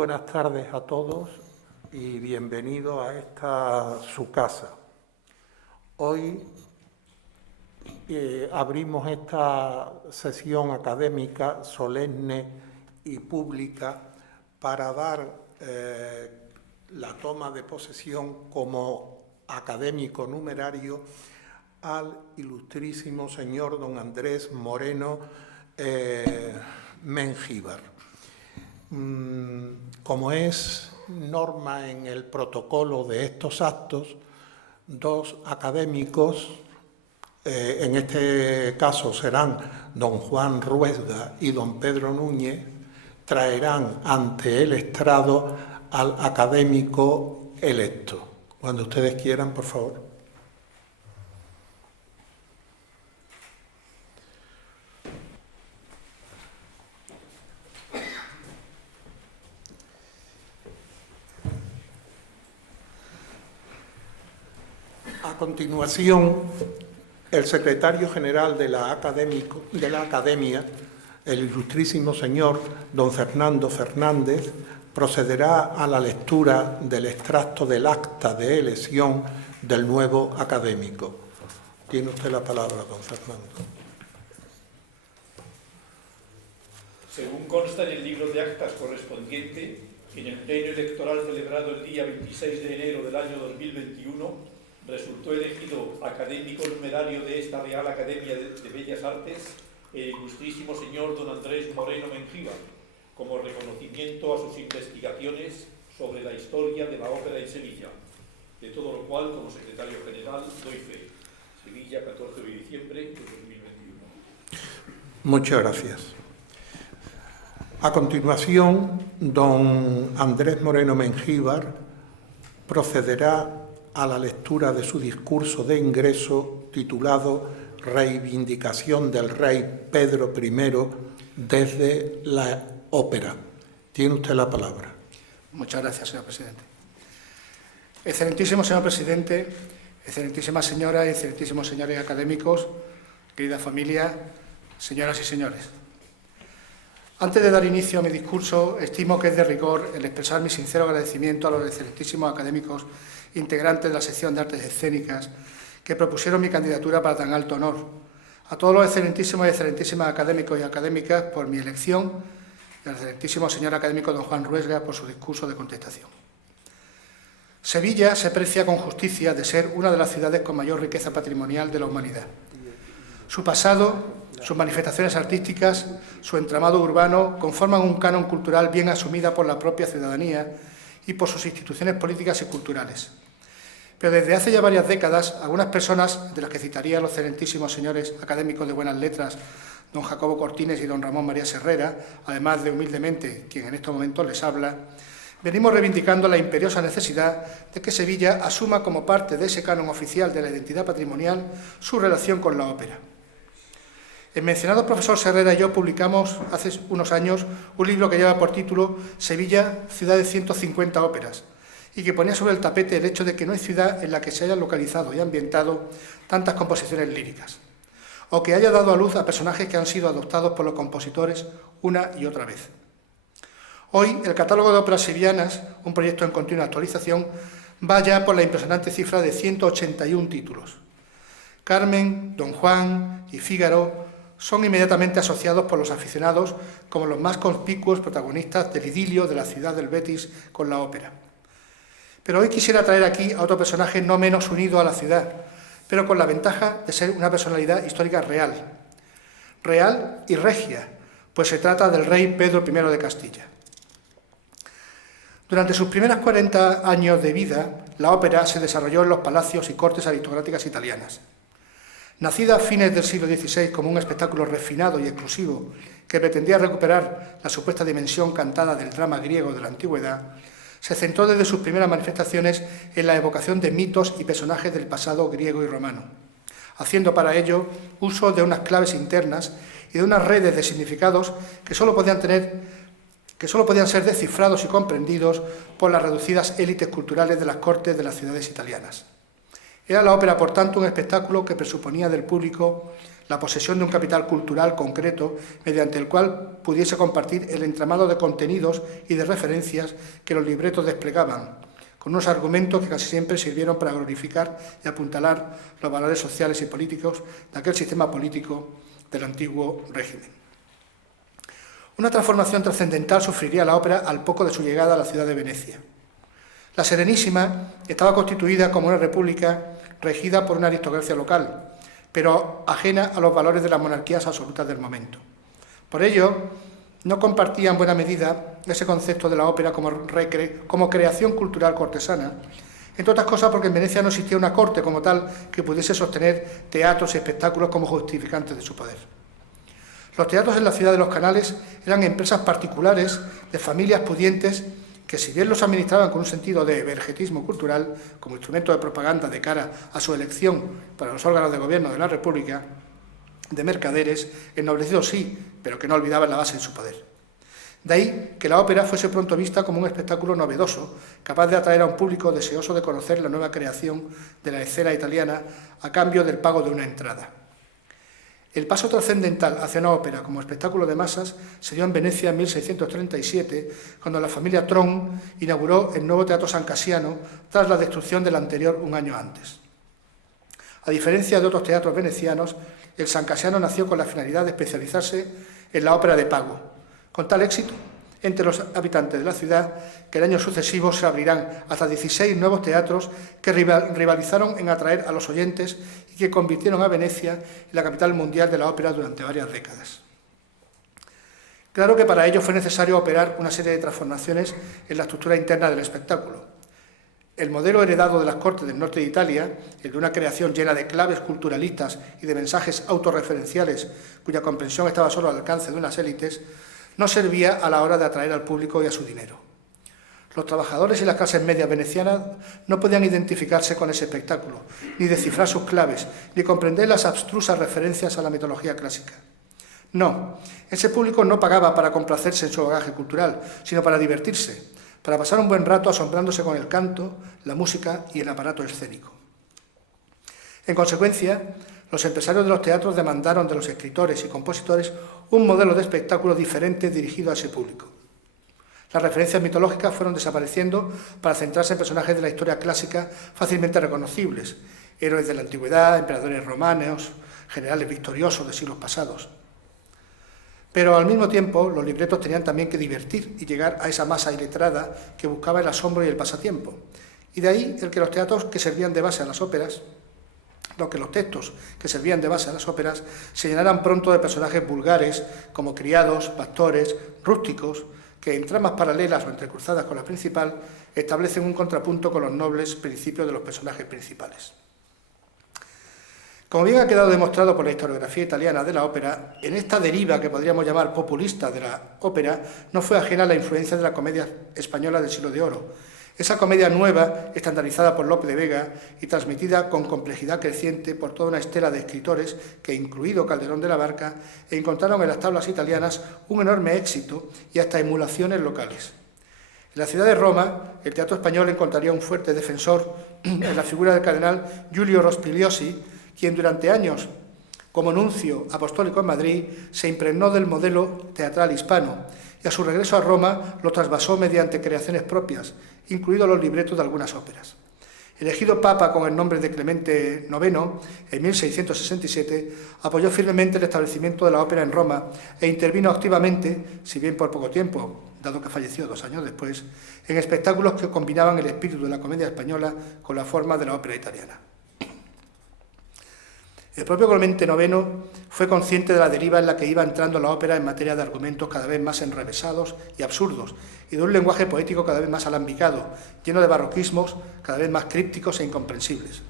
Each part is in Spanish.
buenas tardes a todos y bienvenidos a esta su casa. Hoy abrimos esta sesión académica solemne y pública para dar la toma de posesión como académico numerario al ilustrísimo señor don Andrés Moreno Mengíbar. Como es norma en el protocolo de estos actos, dos académicos, en este caso serán don Juan Ruesga y don Pedro Núñez, traerán ante el estrado al académico electo. Cuando ustedes quieran, por favor. A continuación, el secretario general de la Academia, el ilustrísimo señor don Fernando Fernández, procederá a la lectura del extracto del acta de elección del nuevo académico. Tiene usted la palabra, don Fernando. Según consta en el libro de actas correspondiente, en el pleno electoral celebrado el día 26 de enero del año 2021, resultó elegido académico numerario de esta Real Academia de Bellas Artes el ilustrísimo señor don Andrés Moreno Mengíbar, como reconocimiento a sus investigaciones sobre la historia de la ópera en Sevilla, de todo lo cual, como secretario general, doy fe. Sevilla, 14 de diciembre de 2021. Muchas gracias. A continuación, don Andrés Moreno Mengíbar procederá a la lectura de su discurso de ingreso titulado Reivindicación del rey Pedro I desde la ópera. Tiene usted la palabra. Muchas gracias, señor presidente. Excelentísimo señor presidente, excelentísimas señoras y excelentísimos señores académicos, querida familia, señoras y señores. Antes de dar inicio a mi discurso, estimo que es de rigor el expresar mi sincero agradecimiento a los excelentísimos académicos integrantes de la sección de Artes Escénicas que propusieron mi candidatura para tan alto honor, a todos los excelentísimos y excelentísimas académicos y académicas por mi elección y al excelentísimo señor académico don Juan Ruesga por su discurso de contestación. Sevilla se precia con justicia de ser una de las ciudades con mayor riqueza patrimonial de la humanidad. Su pasado, sus manifestaciones artísticas, su entramado urbano conforman un canon cultural bien asumida por la propia ciudadanía y por sus instituciones políticas y culturales. Pero desde hace ya varias décadas, algunas personas, de las que citaría los excelentísimos señores académicos de buenas letras, don Jacobo Cortines y don Ramón María Serrera, además de humildemente quien en estos momentos les habla, venimos reivindicando la imperiosa necesidad de que Sevilla asuma como parte de ese canon oficial de la identidad patrimonial su relación con la ópera. El mencionado profesor Serrera y yo publicamos hace unos años un libro que lleva por título Sevilla, ciudad de 150 óperas, y que ponía sobre el tapete el hecho de que no hay ciudad en la que se hayan localizado y ambientado tantas composiciones líricas, o que haya dado a luz a personajes que han sido adoptados por los compositores una y otra vez. Hoy, el catálogo de óperas sevillanas, un proyecto en continua actualización, va ya por la impresionante cifra de 181 títulos. Carmen, Don Juan y Fígaro son inmediatamente asociados por los aficionados como los más conspicuos protagonistas del idilio de la ciudad del Betis con la ópera. Pero hoy quisiera traer aquí a otro personaje no menos unido a la ciudad, pero con la ventaja de ser una personalidad histórica real. Real y regia, pues se trata del rey Pedro I de Castilla. Durante sus primeros 40 años de vida, la ópera se desarrolló en los palacios y cortes aristocráticas italianas. Nacida a fines del siglo XVI como un espectáculo refinado y exclusivo que pretendía recuperar la supuesta dimensión cantada del drama griego de la antigüedad, se centró desde sus primeras manifestaciones en la evocación de mitos y personajes del pasado griego y romano, haciendo para ello uso de unas claves internas y de unas redes de significados que solo podían ser descifrados y comprendidos por las reducidas élites culturales de las cortes de las ciudades italianas. Era la ópera, por tanto, un espectáculo que presuponía del público la posesión de un capital cultural concreto mediante el cual pudiese compartir el entramado de contenidos y de referencias que los libretos desplegaban, con unos argumentos que casi siempre sirvieron para glorificar y apuntalar los valores sociales y políticos de aquel sistema político del antiguo régimen. Una transformación trascendental sufriría la ópera al poco de su llegada a la ciudad de Venecia. La Serenísima estaba constituida como una república regida por una aristocracia local, pero ajena a los valores de las monarquías absolutas del momento. Por ello, no compartía en buena medida ese concepto de la ópera como creación cultural cortesana, entre otras cosas porque en Venecia no existía una corte como tal que pudiese sostener teatros y espectáculos como justificantes de su poder. Los teatros en la ciudad de los Canales eran empresas particulares de familias pudientes que, si bien los administraban con un sentido de vergetismo cultural, como instrumento de propaganda de cara a su elección para los órganos de gobierno de la República, de mercaderes, ennoblecidos sí, pero que no olvidaban la base de su poder. De ahí que la ópera fuese pronto vista como un espectáculo novedoso, capaz de atraer a un público deseoso de conocer la nueva creación de la escena italiana a cambio del pago de una entrada. El paso trascendental hacia una ópera como espectáculo de masas se dio en Venecia en 1637, cuando la familia Tron inauguró el nuevo Teatro San Casiano tras la destrucción del anterior un año antes. A diferencia de otros teatros venecianos, el San Casiano nació con la finalidad de especializarse en la ópera de pago, con tal éxito entre los habitantes de la ciudad que en años sucesivos se abrirán hasta 16 nuevos teatros que rivalizaron en atraer a los oyentes y que convirtieron a Venecia en la capital mundial de la ópera durante varias décadas. Claro que para ello fue necesario operar una serie de transformaciones en la estructura interna del espectáculo. El modelo heredado de las cortes del norte de Italia, el de una creación llena de claves culturalistas y de mensajes autorreferenciales cuya comprensión estaba solo al alcance de unas élites, no servía a la hora de atraer al público y a su dinero. Los trabajadores y las clases medias venecianas no podían identificarse con ese espectáculo, ni descifrar sus claves, ni comprender las abstrusas referencias a la mitología clásica. No, ese público no pagaba para complacerse en su bagaje cultural, sino para divertirse, para pasar un buen rato asombrándose con el canto, la música y el aparato escénico. En consecuencia, los empresarios de los teatros demandaron de los escritores y compositores un modelo de espectáculo diferente dirigido a ese público. Las referencias mitológicas fueron desapareciendo para centrarse en personajes de la historia clásica fácilmente reconocibles, héroes de la antigüedad, emperadores romanos, generales victoriosos de siglos pasados. Pero al mismo tiempo, los libretos tenían también que divertir y llegar a esa masa iletrada que buscaba el asombro y el pasatiempo. Y de ahí el que los textos que servían de base a las óperas se llenaran pronto de personajes vulgares como criados, pastores, rústicos, que en tramas paralelas o entrecruzadas con la principal establecen un contrapunto con los nobles principios de los personajes principales. Como bien ha quedado demostrado por la historiografía italiana de la ópera, en esta deriva que podríamos llamar populista de la ópera no fue ajena a la influencia de la comedia española del siglo de oro. Esa comedia nueva, estandarizada por Lope de Vega y transmitida con complejidad creciente por toda una estela de escritores que, incluido Calderón de la Barca, encontraron en las tablas italianas un enorme éxito y hasta emulaciones locales. En la ciudad de Roma, el teatro español encontraría un fuerte defensor en la figura del cardenal Giulio Rospigliosi, quien durante años, como nuncio apostólico en Madrid, se impregnó del modelo teatral hispano y a su regreso a Roma lo trasvasó mediante creaciones propias, incluidos los libretos de algunas óperas. Elegido papa con el nombre de Clemente IX, en 1667, apoyó firmemente el establecimiento de la ópera en Roma e intervino activamente, si bien por poco tiempo, dado que falleció 2 años después, en espectáculos que combinaban el espíritu de la comedia española con la forma de la ópera italiana. El propio Clemente IX fue consciente de la deriva en la que iba entrando la ópera en materia de argumentos cada vez más enrevesados y absurdos, y de un lenguaje poético cada vez más alambicado, lleno de barroquismos cada vez más crípticos e incomprensibles.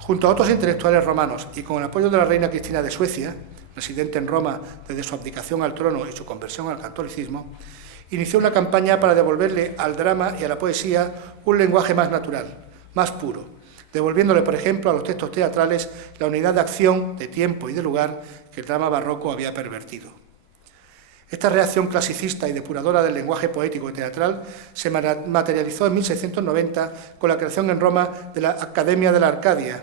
Junto a otros intelectuales romanos y con el apoyo de la reina Cristina de Suecia, residente en Roma desde su abdicación al trono y su conversión al catolicismo, inició una campaña para devolverle al drama y a la poesía un lenguaje más natural, más puro, devolviéndole, por ejemplo, a los textos teatrales la unidad de acción, de tiempo y de lugar que el drama barroco había pervertido. Esta reacción clasicista y depuradora del lenguaje poético y teatral se materializó en 1690 con la creación en Roma de la Academia de la Arcadia,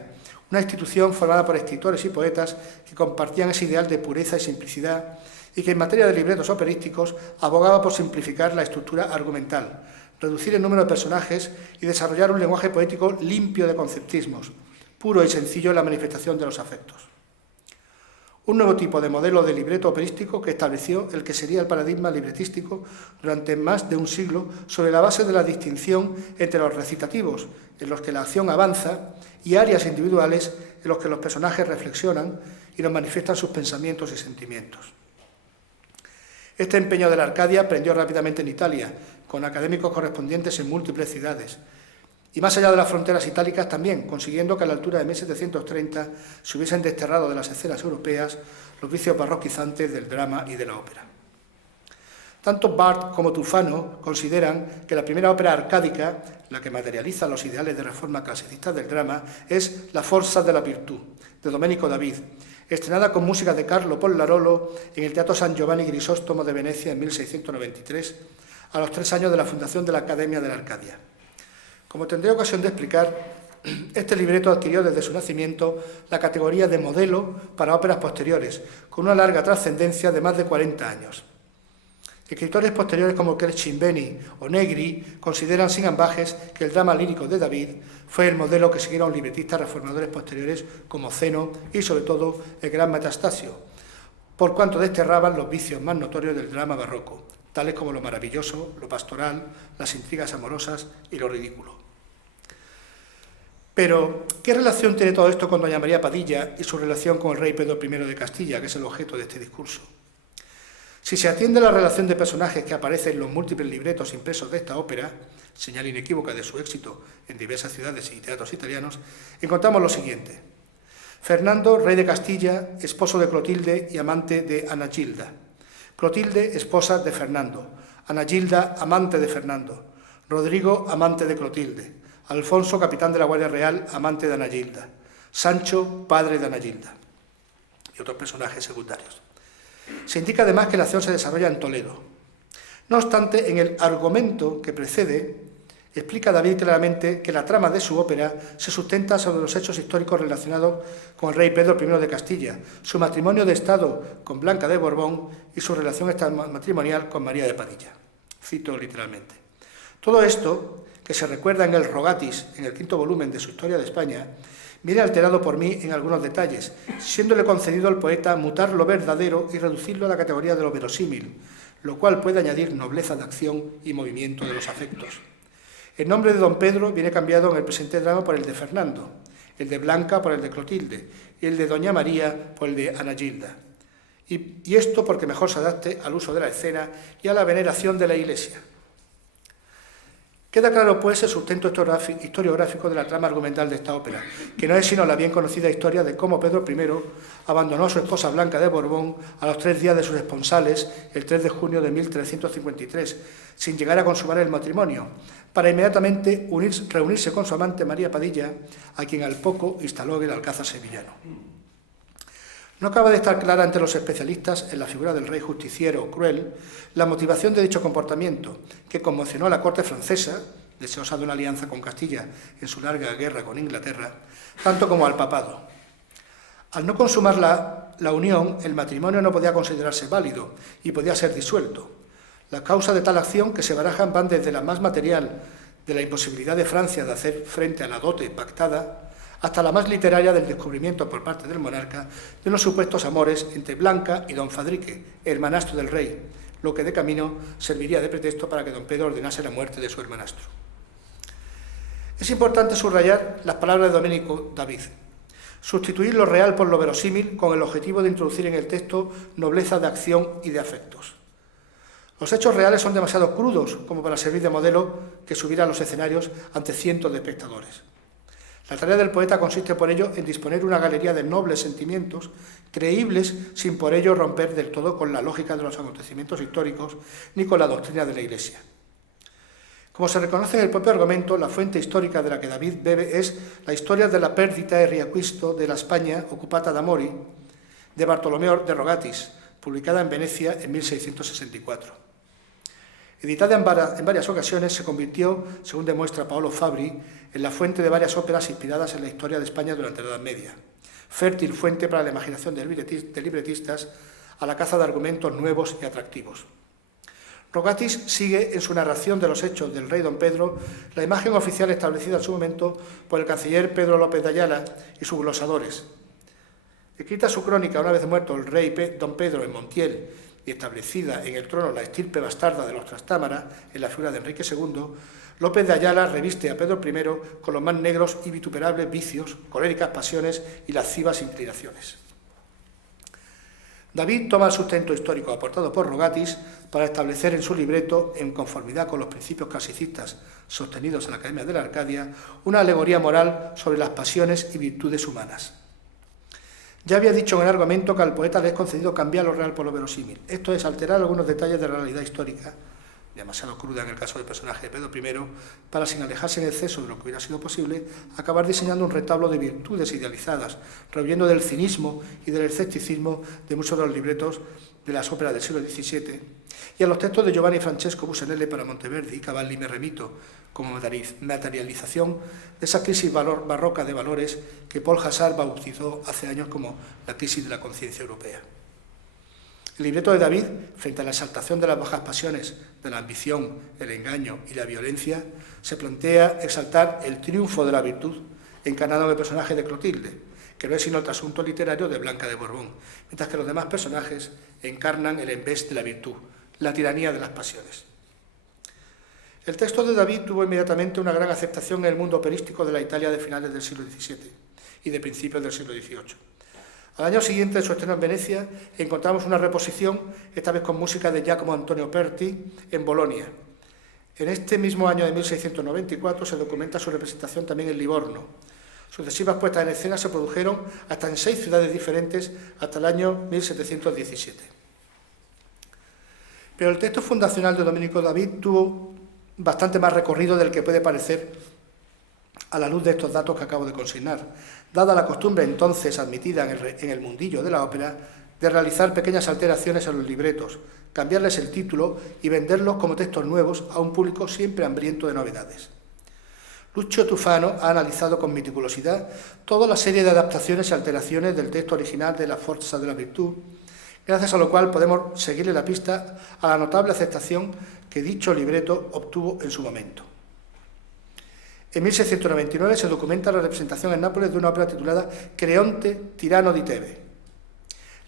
una institución formada por escritores y poetas que compartían ese ideal de pureza y simplicidad y que en materia de libretos operísticos abogaba por simplificar la estructura argumental, reducir el número de personajes y desarrollar un lenguaje poético limpio de conceptismos, puro y sencillo en la manifestación de los afectos. Un nuevo tipo de modelo de libreto operístico que estableció el que sería el paradigma libretístico durante más de un siglo sobre la base de la distinción entre los recitativos, en los que la acción avanza, y áreas individuales en los que los personajes reflexionan y nos manifiestan sus pensamientos y sentimientos. Este empeño de la Arcadia prendió rápidamente en Italia, con académicos correspondientes en múltiples ciudades, y más allá de las fronteras itálicas también, consiguiendo que a la altura de 1730 se hubiesen desterrado de las escenas europeas los vicios barroquizantes del drama y de la ópera. Tanto Barthes como Tufano consideran que la primera ópera arcádica, la que materializa los ideales de reforma clasicista del drama, es La Forza della Virtù, de Domenico David, estrenada con música de Carlo Pollarolo en el Teatro San Giovanni Grisóstomo de Venecia en 1693, a los 3 años de la fundación de la Academia de la Arcadia. Como tendré ocasión de explicar, este libreto adquirió desde su nacimiento la categoría de modelo para óperas posteriores, con una larga trascendencia de más de 40 años. Escritores posteriores como Cercimbeni o Negri consideran sin ambajes que el drama lírico de David fue el modelo que siguieron libretistas reformadores posteriores como Zeno y, sobre todo, el gran Metastasio, por cuanto desterraban los vicios más notorios del drama barroco, tales como lo maravilloso, lo pastoral, las intrigas amorosas y lo ridículo. Pero, ¿qué relación tiene todo esto con doña María Padilla y su relación con el rey Pedro I de Castilla, que es el objeto de este discurso? Si se atiende a la relación de personajes que aparece en los múltiples libretos impresos de esta ópera, señal inequívoca de su éxito en diversas ciudades y teatros italianos, encontramos lo siguiente. Fernando, rey de Castilla, esposo de Clotilde y amante de Ana Gilda. Clotilde, esposa de Fernando. Ana Gilda, amante de Fernando. Rodrigo, amante de Clotilde. Alfonso, capitán de la Guardia Real, amante de Ana Gilda. Sancho, padre de Ana Gilda. Y otros personajes secundarios. Se indica además que la acción se desarrolla en Toledo. No obstante, en el argumento que precede, explica David claramente que la trama de su ópera se sustenta sobre los hechos históricos relacionados con el rey Pedro I de Castilla, su matrimonio de Estado con Blanca de Borbón y su relación extramatrimonial con María de Padilla. Cito literalmente. Todo esto, que se recuerda en el Rogatis, en el 5º volumen de su Historia de España, viene alterado por mí en algunos detalles, siéndole concedido al poeta mutar lo verdadero y reducirlo a la categoría de lo verosímil, lo cual puede añadir nobleza de acción y movimiento de los afectos. El nombre de don Pedro viene cambiado en el presente drama por el de Fernando, el de Blanca por el de Clotilde y el de doña María por el de Ana Gilda. Y esto porque mejor se adapte al uso de la escena y a la veneración de la Iglesia. Queda claro, pues, el sustento historiográfico de la trama argumental de esta ópera, que no es sino la bien conocida historia de cómo Pedro I abandonó a su esposa Blanca de Borbón a los 3 días de sus esponsales, el 3 de junio de 1353, sin llegar a consumar el matrimonio, para inmediatamente reunirse con su amante María Padilla, a quien al poco instaló en el Alcázar sevillano. No acaba de estar clara ante los especialistas en la figura del rey justiciero cruel la motivación de dicho comportamiento, que conmocionó a la corte francesa, deseosa de una alianza con Castilla en su larga guerra con Inglaterra, tanto como al papado. Al no consumar la unión, el matrimonio no podía considerarse válido y podía ser disuelto. Las causas de tal acción que se barajan van desde la más material, de la imposibilidad de Francia de hacer frente a la dote pactada, hasta la más literaria del descubrimiento por parte del monarca de unos supuestos amores entre Blanca y don Fadrique, hermanastro del rey, lo que de camino serviría de pretexto para que don Pedro ordenase la muerte de su hermanastro. Es importante subrayar las palabras de Domenico David. Sustituir lo real por lo verosímil con el objetivo de introducir en el texto nobleza de acción y de afectos. Los hechos reales son demasiado crudos como para servir de modelo que subir a los escenarios ante cientos de espectadores. La tarea del poeta consiste por ello en disponer una galería de nobles sentimientos, creíbles sin por ello romper del todo con la lógica de los acontecimientos históricos ni con la doctrina de la Iglesia. Como se reconoce en el propio argumento, la fuente histórica de la que David bebe es la historia de la perdita e riacquisto de la España occupata da Mori, de Bartolomeo de Rogatis, publicada en Venecia en 1664. Editada en varias ocasiones, se convirtió, según demuestra Paolo Fabri, en la fuente de varias óperas inspiradas en la historia de España durante la Edad Media, fértil fuente para la imaginación de libretistas a la caza de argumentos nuevos y atractivos. Rogatis sigue en su narración de los hechos del rey don Pedro la imagen oficial establecida en su momento por el canciller Pedro López de Ayala y sus glosadores. Escrita su crónica una vez muerto el rey don Pedro en Montiel y establecida en el trono la estirpe bastarda de los Trastámara en la figura de Enrique II, López de Ayala reviste a Pedro I con los más negros y vituperables vicios, coléricas pasiones y lascivas inclinaciones. David toma el sustento histórico aportado por Rogatis para establecer en su libreto, en conformidad con los principios clasicistas sostenidos en la Academia de la Arcadia, una alegoría moral sobre las pasiones y virtudes humanas. Ya había dicho en el argumento que al poeta le es concedido cambiar lo real por lo verosímil, esto es, alterar algunos detalles de la realidad histórica, demasiado cruda en el caso del personaje de Pedro I, para, sin alejarse en exceso de lo que hubiera sido posible, acabar diseñando un retablo de virtudes idealizadas, reviviendo del cinismo y del escepticismo de muchos de los libretos de las óperas del siglo XVII, y a los textos de Giovanni Francesco Busenelli para Monteverdi y Cavalli me remito, como materialización de esa crisis barroca de valores que Paul Hassard bautizó hace años como la crisis de la conciencia europea. El libreto de David, frente a la exaltación de las bajas pasiones, de la ambición, el engaño y la violencia, se plantea exaltar el triunfo de la virtud encarnado en el personaje de Clotilde, que no es sino el trasunto literario de Blanca de Borbón, mientras que los demás personajes encarnan el embés de la virtud, la tiranía de las pasiones. El texto de David tuvo inmediatamente una gran aceptación en el mundo operístico de la Italia de finales del siglo XVII y de principios del siglo XVIII. Al año siguiente de su estreno en Venecia encontramos una reposición, esta vez con música de Giacomo Antonio Perti, en Bolonia. En este mismo año de 1694 se documenta su representación también en Livorno. Sucesivas puestas en escena se produjeron hasta en 6 ciudades diferentes hasta el año 1717. Pero el texto fundacional de Domenico David tuvo bastante más recorrido del que puede parecer a la luz de estos datos que acabo de consignar, dada la costumbre entonces admitida en el mundillo de la ópera de realizar pequeñas alteraciones en los libretos, cambiarles el título y venderlos como textos nuevos a un público siempre hambriento de novedades. Lucio Tufano ha analizado con meticulosidad toda la serie de adaptaciones y alteraciones del texto original de La Forza de la Virtud, gracias a lo cual podemos seguirle la pista a la notable aceptación que dicho libreto obtuvo en su momento. En 1699 se documenta la representación en Nápoles de una ópera titulada Creonte, tirano di Tebe.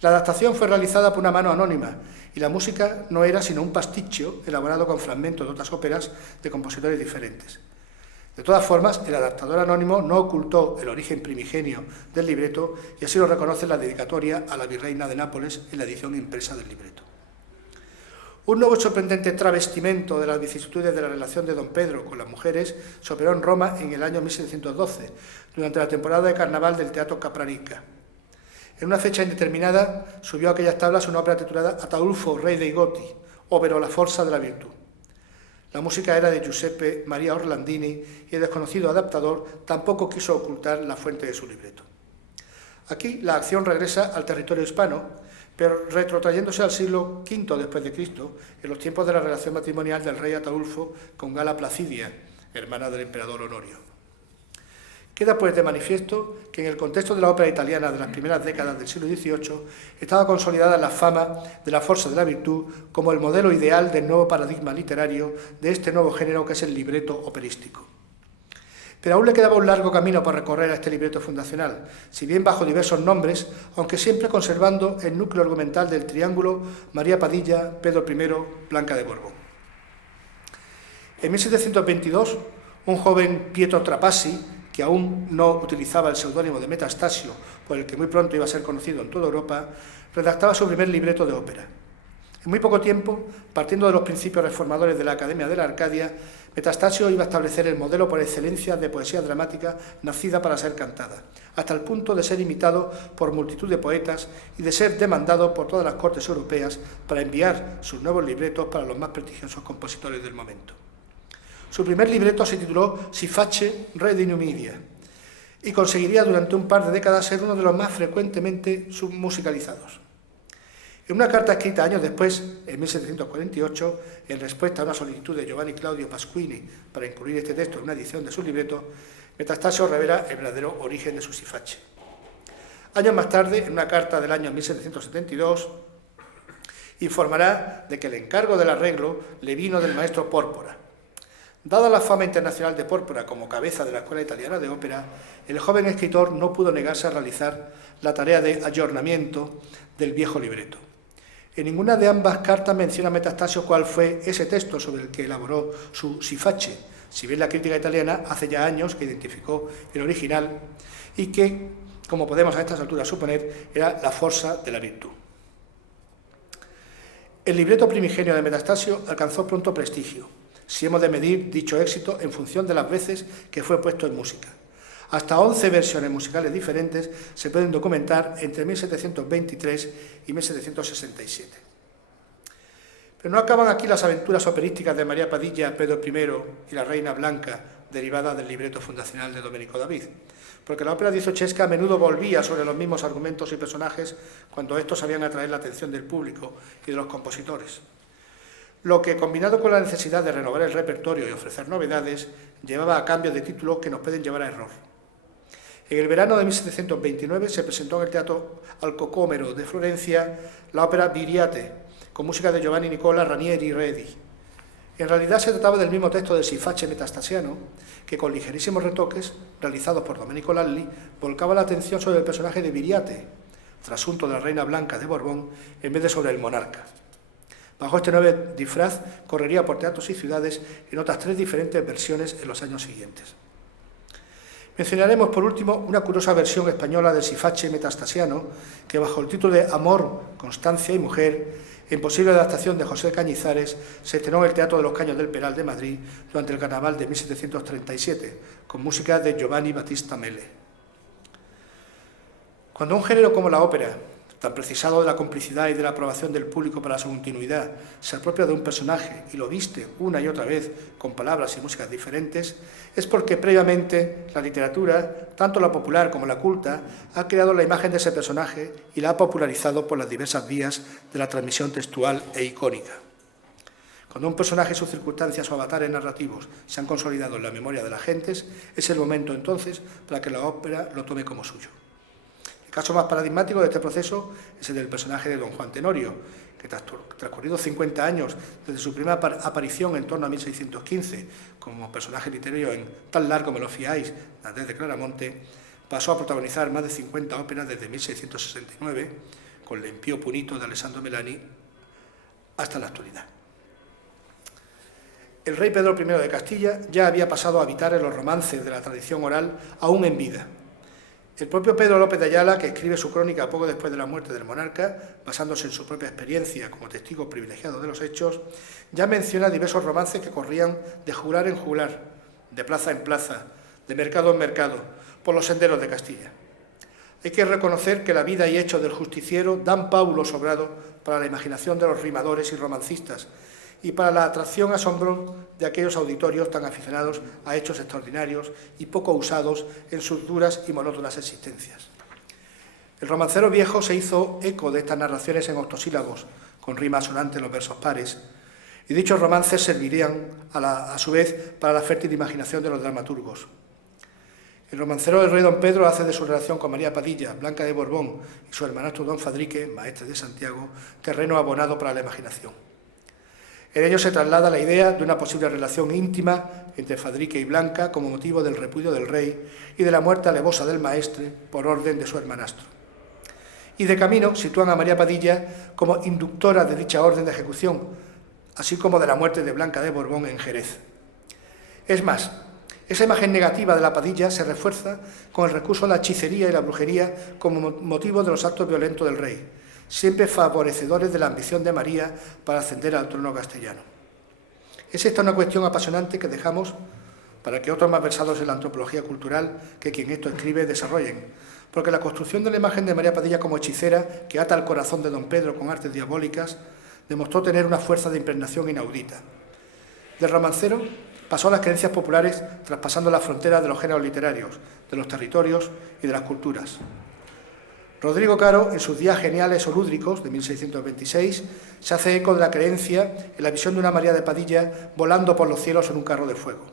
La adaptación fue realizada por una mano anónima y la música no era sino un pasticcio elaborado con fragmentos de otras óperas de compositores diferentes. De todas formas, el adaptador anónimo no ocultó el origen primigenio del libreto y así lo reconoce la dedicatoria a la virreina de Nápoles en la edición impresa del libreto. Un nuevo y sorprendente travestimento de las vicisitudes de la relación de don Pedro con las mujeres se operó en Roma en el año 1712, durante la temporada de carnaval del Teatro Capranica. En una fecha indeterminada subió a aquellas tablas una ópera titulada Ataulfo, rey dei Goti, ovvero La Forza de la Virtud. La música era de Giuseppe Maria Orlandini y el desconocido adaptador tampoco quiso ocultar la fuente de su libreto. Aquí la acción regresa al territorio hispano, pero retrotrayéndose al siglo V después de Cristo, en los tiempos de la relación matrimonial del rey Ataulfo con Gala Placidia, hermana del emperador Honorio. Queda pues de manifiesto que en el contexto de la ópera italiana de las primeras décadas del siglo XVIII estaba consolidada la fama de La Forza de la Virtud como el modelo ideal del nuevo paradigma literario de este nuevo género que es el libreto operístico. Pero aún le quedaba un largo camino por recorrer a este libreto fundacional, si bien bajo diversos nombres, aunque siempre conservando el núcleo argumental del triángulo María Padilla, Pedro I, Blanca de Borbón. En 1722, un joven Pietro Trapassi, que aún no utilizaba el seudónimo de Metastasio, por el que muy pronto iba a ser conocido en toda Europa, redactaba su primer libreto de ópera. En muy poco tiempo, partiendo de los principios reformadores de la Academia de la Arcadia, Metastasio iba a establecer el modelo por excelencia de poesía dramática nacida para ser cantada, hasta el punto de ser imitado por multitud de poetas y de ser demandado por todas las cortes europeas para enviar sus nuevos libretos para los más prestigiosos compositores del momento. Su primer libreto se tituló Si face re di Numidia y conseguiría durante un par de décadas ser uno de los más frecuentemente submusicalizados. En una carta escrita años después, en 1748, en respuesta a una solicitud de Giovanni Claudio Pasquini para incluir este texto en una edición de su libreto, Metastasio revela el verdadero origen de su Sifache. Años más tarde, en una carta del año 1772, informará de que el encargo del arreglo le vino del maestro Pórpora. Dada la fama internacional de Pórpora como cabeza de la Escuela Italiana de Ópera, el joven escritor no pudo negarse a realizar la tarea de ayornamiento del viejo libreto. En ninguna de ambas cartas menciona Metastasio cuál fue ese texto sobre el que elaboró su Sifache, si bien la crítica italiana hace ya años que identificó el original y que, como podemos a estas alturas suponer, era la forza de la virtud. El libreto primigenio de Metastasio alcanzó pronto prestigio, si hemos de medir dicho éxito en función de las veces que fue puesto en música. Hasta 11 versiones musicales diferentes se pueden documentar entre 1723 y 1767. Pero no acaban aquí las aventuras operísticas de María Padilla, Pedro I y la Reina Blanca, derivadas del libreto fundacional de Domenico David, porque la ópera dieciochesca a menudo volvía sobre los mismos argumentos y personajes cuando estos sabían atraer la atención del público y de los compositores. Lo que, combinado con la necesidad de renovar el repertorio y ofrecer novedades, llevaba a cambios de títulos que nos pueden llevar a error. En el verano de 1729 se presentó en el Teatro Alcocomero de Florencia la ópera Viriate, con música de Giovanni Nicola Ranieri Redi. En realidad se trataba del mismo texto del Sifache metastasiano, que con ligerísimos retoques, realizados por Domenico Lalli, volcaba la atención sobre el personaje de Viriate, trasunto de la reina blanca de Borbón, en vez de sobre el monarca. Bajo este nuevo disfraz correría por teatros y ciudades en otras 3 diferentes versiones en los años siguientes. Mencionaremos por último una curiosa versión española del Sifache metastasiano que bajo el título de Amor, Constancia y Mujer, en posible adaptación de José Cañizares, se estrenó en el Teatro de los Caños del Peral de Madrid durante el Carnaval de 1737, con música de Giovanni Battista Mele. Cuando un género como la ópera, tan precisado de la complicidad y de la aprobación del público para su continuidad, se apropia de un personaje y lo viste una y otra vez con palabras y músicas diferentes, es porque previamente la literatura, tanto la popular como la culta, ha creado la imagen de ese personaje y la ha popularizado por las diversas vías de la transmisión textual e icónica. Cuando un personaje y sus circunstancias o avatares narrativos se han consolidado en la memoria de las gentes, es el momento entonces para que la ópera lo tome como suyo. El caso más paradigmático de este proceso es el del personaje de Don Juan Tenorio, que transcurridos 50 años desde su primera aparición en torno a 1615 como personaje literario en Tan largo me lo fiáis, de Andrés de Claramonte, pasó a protagonizar más de 50 óperas desde 1669, con L'Empio Punito de Alessandro Melani, hasta la actualidad. El rey Pedro I de Castilla ya había pasado a habitar en los romances de la tradición oral aún en vida. El propio Pedro López de Ayala, que escribe su crónica poco después de la muerte del monarca, basándose en su propia experiencia como testigo privilegiado de los hechos, ya menciona diversos romances que corrían de juglar en juglar, de plaza en plaza, de mercado en mercado, por los senderos de Castilla. Hay que reconocer que la vida y hechos del justiciero dan paulo sobrado para la imaginación de los rimadores y romancistas y para la atracción asombro de aquellos auditorios tan aficionados a hechos extraordinarios y poco usados en sus duras y monótonas existencias. El romancero viejo se hizo eco de estas narraciones en octosílabos, con rima sonante en los versos pares, y dichos romances servirían a su vez para la fértil imaginación de los dramaturgos. El romancero del rey Don Pedro hace de su relación con María Padilla, Blanca de Borbón, y su hermanastro Don Fadrique, maestre de Santiago, terreno abonado para la imaginación. En ello se traslada la idea de una posible relación íntima entre Fadrique y Blanca como motivo del repudio del rey y de la muerte alevosa del maestre por orden de su hermanastro. Y de camino sitúan a María Padilla como inductora de dicha orden de ejecución, así como de la muerte de Blanca de Borbón en Jerez. Es más, esa imagen negativa de la Padilla se refuerza con el recurso a la hechicería y la brujería como motivo de los actos violentos del rey, siempre favorecedores de la ambición de María para ascender al trono castellano. Es esta una cuestión apasionante que dejamos para que otros más versados en la antropología cultural que quien esto escribe desarrollen, porque la construcción de la imagen de María Padilla como hechicera, que ata el corazón de Don Pedro con artes diabólicas, demostró tener una fuerza de impregnación inaudita. Del romancero pasó a las creencias populares traspasando las fronteras de los géneros literarios, de los territorios y de las culturas. Rodrigo Caro, en sus Días geniales o lúdricos, de 1626, se hace eco de la creencia en la visión de una María de Padilla volando por los cielos en un carro de fuego.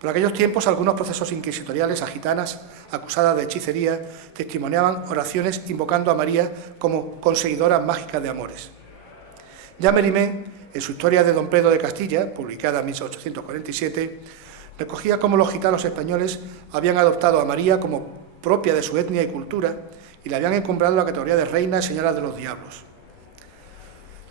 Por aquellos tiempos, algunos procesos inquisitoriales a gitanas acusadas de hechicería testimoniaban oraciones invocando a María como conseguidora mágica de amores. Ya Mérimée, en su Historia de Don Pedro de Castilla, publicada en 1847, recogía cómo los gitanos españoles habían adoptado a María como propia de su etnia y cultura y la habían encumbrado la categoría de reina y señora de los diablos.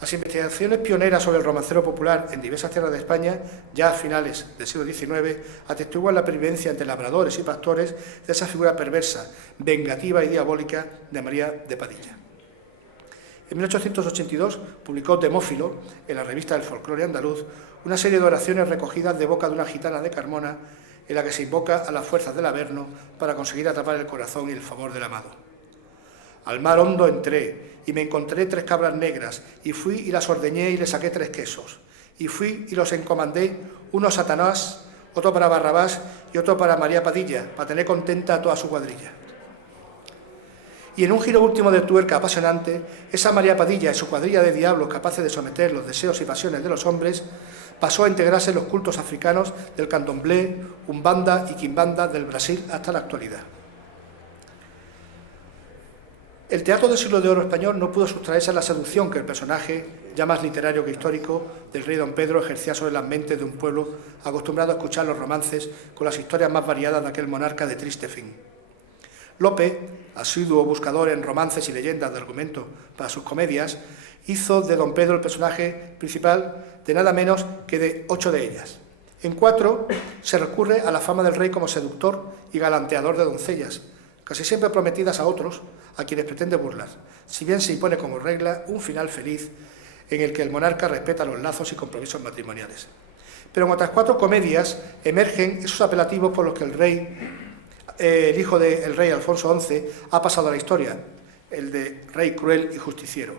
Las investigaciones pioneras sobre el romancero popular en diversas tierras de España, ya a finales del siglo XIX, atestiguan la pervivencia entre labradores y pastores de esa figura perversa, vengativa y diabólica de María de Padilla. En 1882 publicó Demófilo, en la revista del Folclore Andaluz, una serie de oraciones recogidas de boca de una gitana de Carmona, en la que se invoca a las fuerzas del Averno para conseguir atrapar el corazón y el favor del amado. Al mar hondo entré, y me encontré 3 cabras negras, y fui y las ordeñé y le saqué 3 quesos. Y fui y los encomandé, uno a Satanás, otro para Barrabás y otro para María Padilla, para tener contenta a toda su cuadrilla. Y en un giro último de tuerca apasionante, esa María Padilla y su cuadrilla de diablos capaces de someter los deseos y pasiones de los hombres, pasó a integrarse en los cultos africanos del candomblé, umbanda y quimbanda del Brasil hasta la actualidad. El teatro del siglo de oro español no pudo sustraerse a la seducción que el personaje, ya más literario que histórico, del rey don Pedro ejercía sobre las mentes de un pueblo acostumbrado a escuchar los romances con las historias más variadas de aquel monarca de triste fin. Lope, asiduo buscador en romances y leyendas de argumento para sus comedias, hizo de don Pedro el personaje principal de nada menos que de 8 de ellas. En 4 se recurre a la fama del rey como seductor y galanteador de doncellas, casi siempre prometidas a otros, a quienes pretende burlar, si bien se impone como regla un final feliz en el que el monarca respeta los lazos y compromisos matrimoniales. Pero en otras 4 comedias emergen esos apelativos por los que el rey, el hijo del rey Alfonso XI, ha pasado a la historia, el de rey cruel y justiciero.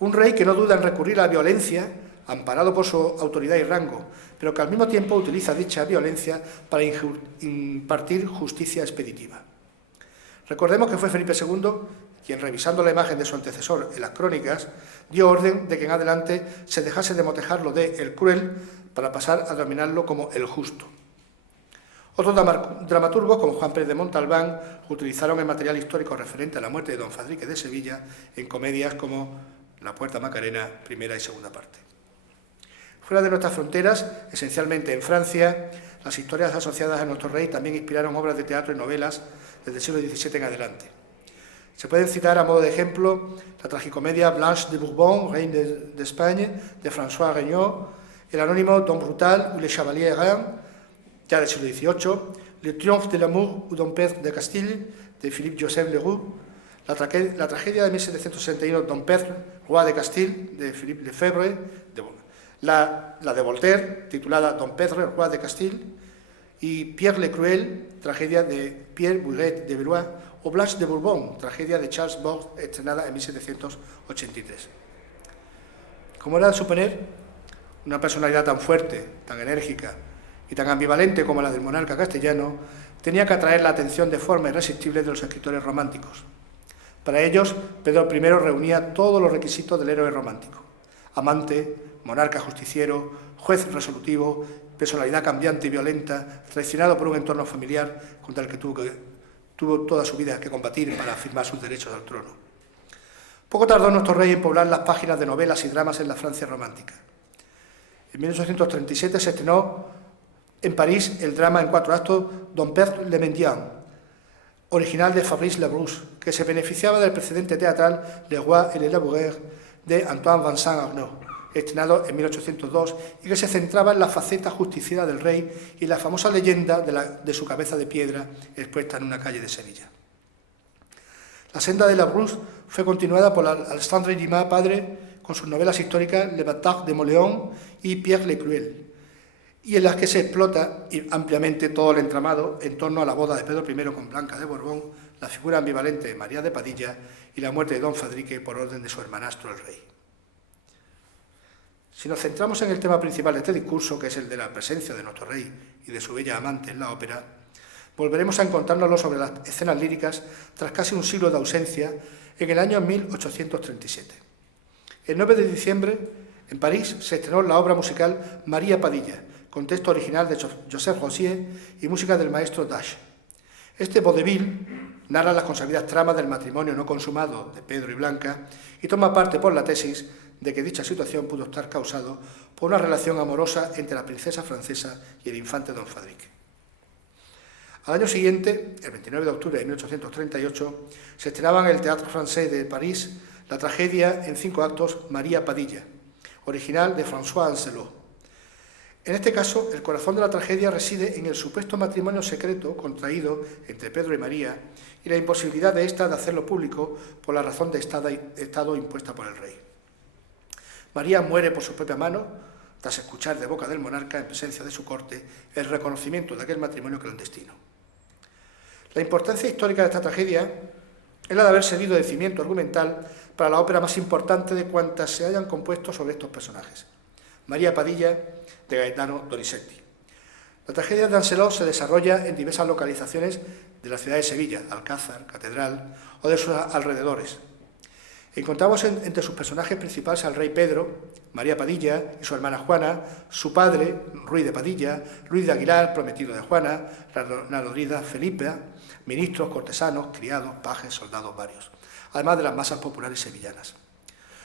Un rey que no duda en recurrir a la violencia, amparado por su autoridad y rango, pero que al mismo tiempo utiliza dicha violencia para impartir justicia expeditiva. Recordemos que fue Felipe II quien, revisando la imagen de su antecesor en las crónicas, dio orden de que en adelante se dejase de motejar lo de el cruel para pasar a denominarlo como el justo. Otros dramaturgos, como Juan Pérez de Montalbán, utilizaron el material histórico referente a la muerte de don Fadrique de Sevilla en comedias como La Puerta Macarena, primera y segunda parte. Fuera de nuestras fronteras, esencialmente en Francia, las historias asociadas a nuestro rey también inspiraron obras de teatro y novelas desde el siglo XVII en adelante. Se pueden citar a modo de ejemplo la tragicomedia Blanche de Bourbon, Reine d'Espagne, de François Regnault, el anónimo Don Brutal ou Le Chevalier Errant, ya del siglo XVIII, Le Triomphe de l'amour ou Don Pedre de Castille, de Philippe-Joseph Leroux, la tragedia de 1761 Don Pedre, Roi de Castille, de Philippe Lefebvre, la de Voltaire, titulada Don Pedre, Roi de Castille, y Pierre le Cruel, tragedia de Pierre Bouillet de Valois, o Blanche de Bourbon, tragedia de Charles Bord, estrenada en 1783. Como era de suponer, una personalidad tan fuerte, tan enérgica y tan ambivalente como la del monarca castellano tenía que atraer la atención de forma irresistible de los escritores románticos. Para ellos, Pedro I reunía todos los requisitos del héroe romántico: amante, monarca justiciero, juez resolutivo, personalidad cambiante y violenta, traicionado por un entorno familiar contra el que tuvo toda su vida que combatir para afirmar sus derechos al trono. Poco tardó nuestro rey en poblar las páginas de novelas y dramas en la Francia romántica. En 1837 se estrenó en París el drama en 4 actos Don Pedre le Mendiant, original de Fabrice Labrousse, que se beneficiaba del precedente teatral Le Roi et le Laboureur de Antoine Vincent Arnaud, estrenado en 1802, y que se centraba en la faceta justiciera del rey y la famosa leyenda de su cabeza de piedra expuesta en una calle de Sevilla. La senda de Labrousse fue continuada por Alexandre Dumas padre con sus novelas históricas Le Bâtard de Mauléon y Pierre le Cruel, y en las que se explota ampliamente todo el entramado en torno a la boda de Pedro I con Blanca de Borbón, la figura ambivalente de María de Padilla y la muerte de don Fadrique por orden de su hermanastro el rey. Si nos centramos en el tema principal de este discurso, que es el de la presencia de nuestro rey y de su bella amante en la ópera, Volveremos a encontrárnoslo sobre las escenas líricas tras casi un siglo de ausencia en el año 1837. El 9 de diciembre, en París, se estrenó la obra musical María Padilla, con texto original de Joseph Rossier y música del maestro Dash. Este vodevil narra las consabidas tramas del matrimonio no consumado de Pedro y Blanca y toma parte por la tesis de que dicha situación pudo estar causado por una relación amorosa entre la princesa francesa y el infante don Fadrique. Al año siguiente, el 29 de octubre de 1838, se estrenaba en el Théâtre Français de París la tragedia en 5 actos María Padilla, original de François Ancelot. En este caso, el corazón de la tragedia reside en el supuesto matrimonio secreto contraído entre Pedro y María y la imposibilidad de ésta de hacerlo público por la razón de Estado impuesta por el rey. María muere por su propia mano, tras escuchar de boca del monarca, en presencia de su corte, el reconocimiento de aquel matrimonio clandestino. La importancia histórica de esta tragedia es la de haber servido de cimiento argumental para la ópera más importante de cuantas se hayan compuesto sobre estos personajes, María Padilla, de Gaetano Donizetti. La tragedia de Ancelot se desarrolla en diversas localizaciones de la ciudad de Sevilla, Alcázar, Catedral o de sus alrededores. Encontramos entre sus personajes principales al rey Pedro, María Padilla y su hermana Juana, su padre, Ruiz de Padilla, Luis de Aguilar, prometido de Juana, la nodriza Felipa, ministros, cortesanos, criados, pajes, soldados varios, además de las masas populares sevillanas.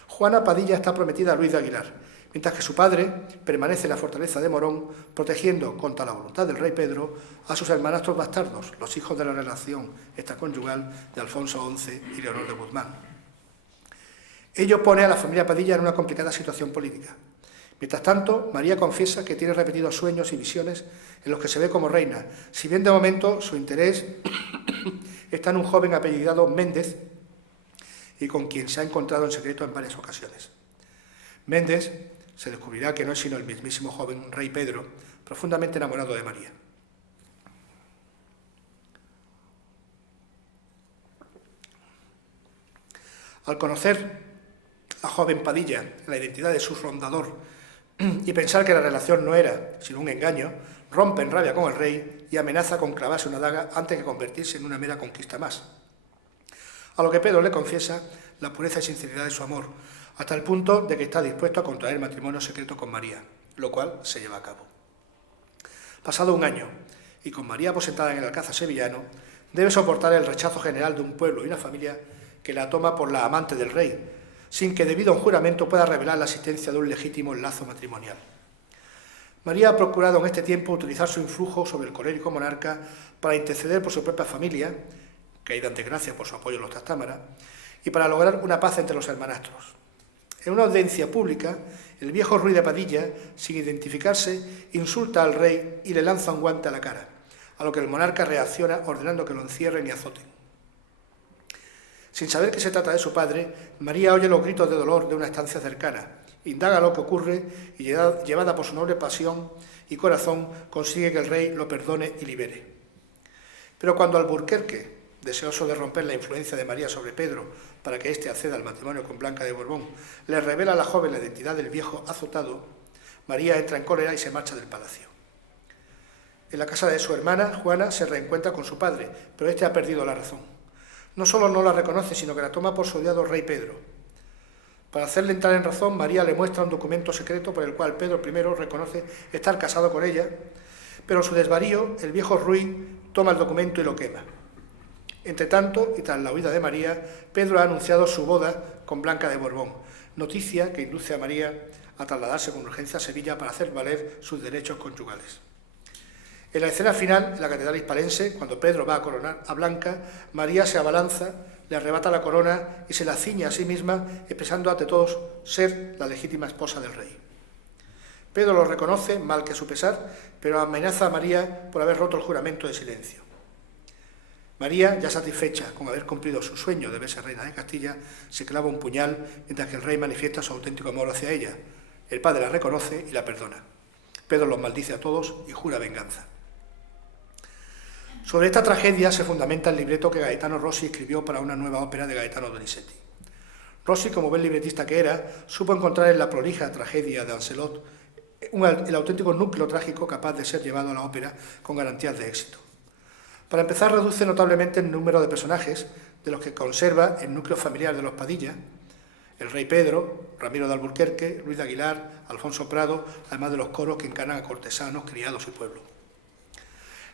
Juana Padilla está prometida a Luis de Aguilar, mientras que su padre permanece en la fortaleza de Morón, protegiendo, contra la voluntad del rey Pedro, a sus hermanastros bastardos, los hijos de la relación extraconyugal de Alfonso XI y Leonor de Guzmán. Ello pone a la familia Padilla en una complicada situación política. Mientras tanto, María confiesa que tiene repetidos sueños y visiones en los que se ve como reina, si bien de momento su interés está en un joven apellidado Méndez y con quien se ha encontrado en secreto en varias ocasiones. Méndez se descubrirá que no es sino el mismísimo joven rey Pedro, profundamente enamorado de María. Al conocer la joven Padilla la identidad de su rondador y pensar que la relación no era sino un engaño, rompe en rabia con el rey y amenaza con clavarse una daga antes que convertirse en una mera conquista más. A lo que Pedro le confiesa la pureza y sinceridad de su amor, hasta el punto de que está dispuesto a contraer matrimonio secreto con María, lo cual se lleva a cabo. Pasado un año, y con María aposentada en el Alcázar sevillano, debe soportar el rechazo general de un pueblo y una familia que la toma por la amante del rey, sin que debido a un juramento pueda revelar la existencia de un legítimo lazo matrimonial. María ha procurado en este tiempo utilizar su influjo sobre el colérico monarca para interceder por su propia familia, caída ante gracia por su apoyo en los Trastámara, y para lograr una paz entre los hermanastros. En una audiencia pública, el viejo Ruiz de Padilla, sin identificarse, insulta al rey y le lanza un guante a la cara, a lo que el monarca reacciona ordenando que lo encierren y azoten. Sin saber que se trata de su padre, María oye los gritos de dolor de una estancia cercana, indaga lo que ocurre y, llevada por su noble pasión y corazón, consigue que el rey lo perdone y libere. Pero cuando Alburquerque, deseoso de romper la influencia de María sobre Pedro para que éste acceda al matrimonio con Blanca de Borbón, le revela a la joven la identidad del viejo azotado, María entra en cólera y se marcha del palacio. En la casa de su hermana, Juana, se reencuentra con su padre, pero éste ha perdido la razón. No solo no la reconoce, sino que la toma por su odiado rey Pedro. Para hacerle entrar en razón, María le muestra un documento secreto por el cual Pedro I reconoce estar casado con ella, pero en su desvarío, el viejo Ruiz toma el documento y lo quema. Entretanto, y tras la huida de María, Pedro ha anunciado su boda con Blanca de Borbón, noticia que induce a María a trasladarse con urgencia a Sevilla para hacer valer sus derechos conyugales. En la escena final, en la catedral hispalense, cuando Pedro va a coronar a Blanca, María se abalanza, le arrebata la corona y se la ciñe a sí misma, expresando ante todos ser la legítima esposa del rey. Pedro lo reconoce, mal que a su pesar, pero amenaza a María por haber roto el juramento de silencio. María, ya satisfecha con haber cumplido su sueño de verse reina de Castilla, se clava un puñal mientras que el rey manifiesta su auténtico amor hacia ella. El padre la reconoce y la perdona. Pedro los maldice a todos y jura venganza. Sobre esta tragedia se fundamenta el libreto que Gaetano Rossi escribió para una nueva ópera de Gaetano Donizetti. Rossi, como buen libretista que era, supo encontrar en la prolija tragedia de Ancelot el auténtico núcleo trágico capaz de ser llevado a la ópera con garantías de éxito. Para empezar, reduce notablemente el número de personajes, de los que conserva el núcleo familiar de los Padilla, el rey Pedro, Ramiro de Alburquerque, Luis de Aguilar, Alfonso Prado, además de los coros que encarnan a cortesanos, criados y pueblo.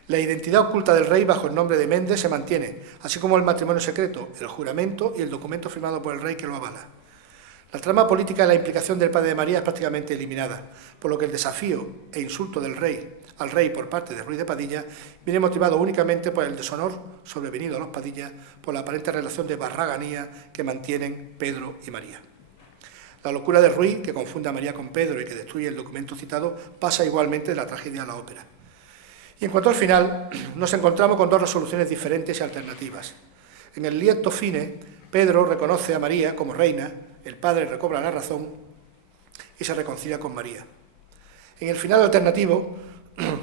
La identidad oculta del rey bajo el nombre de Méndez se mantiene, así como el matrimonio secreto, el juramento y el documento firmado por el rey que lo avala. La trama política y la implicación del padre de María es prácticamente eliminada, por lo que el desafío e insulto del rey al rey por parte de Ruiz de Padilla viene motivado únicamente por el deshonor sobrevenido a los Padilla por la aparente relación de barraganía que mantienen Pedro y María. La locura de Ruiz, que confunde a María con Pedro y que destruye el documento citado, pasa igualmente de la tragedia a la ópera. Y en cuanto al final, nos encontramos con dos resoluciones diferentes y alternativas. En el lieto fine, Pedro reconoce a María como reina, el padre recobra la razón y se reconcilia con María. En el final alternativo,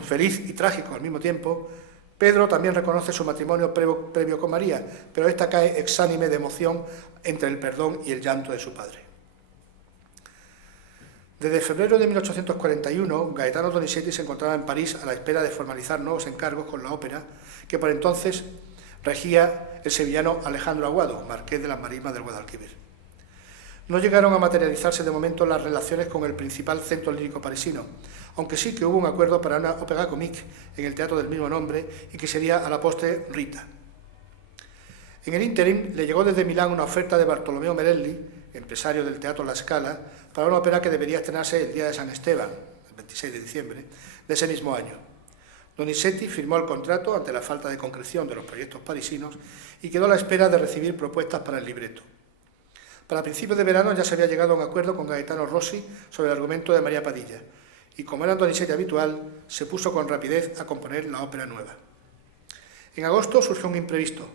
feliz y trágico al mismo tiempo, Pedro también reconoce su matrimonio previo con María, pero ésta cae exánime de emoción entre el perdón y el llanto de su padre. Desde febrero de 1841, Gaetano Donizetti se encontraba en París a la espera de formalizar nuevos encargos con la ópera que por entonces regía el sevillano Alejandro Aguado, marqués de las Marismas del Guadalquivir. No llegaron a materializarse de momento las relaciones con el principal centro lírico parisino, aunque sí que hubo un acuerdo para una ópera comique en el teatro del mismo nombre y que sería a la postre Rita. En el ínterin le llegó desde Milán una oferta de Bartolomeo Merelli, empresario del Teatro La Scala, para una ópera que debería estrenarse el día de San Esteban, el 26 de diciembre, de ese mismo año. Donizetti firmó el contrato ante la falta de concreción de los proyectos parisinos y quedó a la espera de recibir propuestas para el libreto. Para principios de verano ya se había llegado a un acuerdo con Gaetano Rossi sobre el argumento de María Padilla, y como era Donizetti habitual, se puso con rapidez a componer la ópera nueva. En agosto surgió un imprevisto.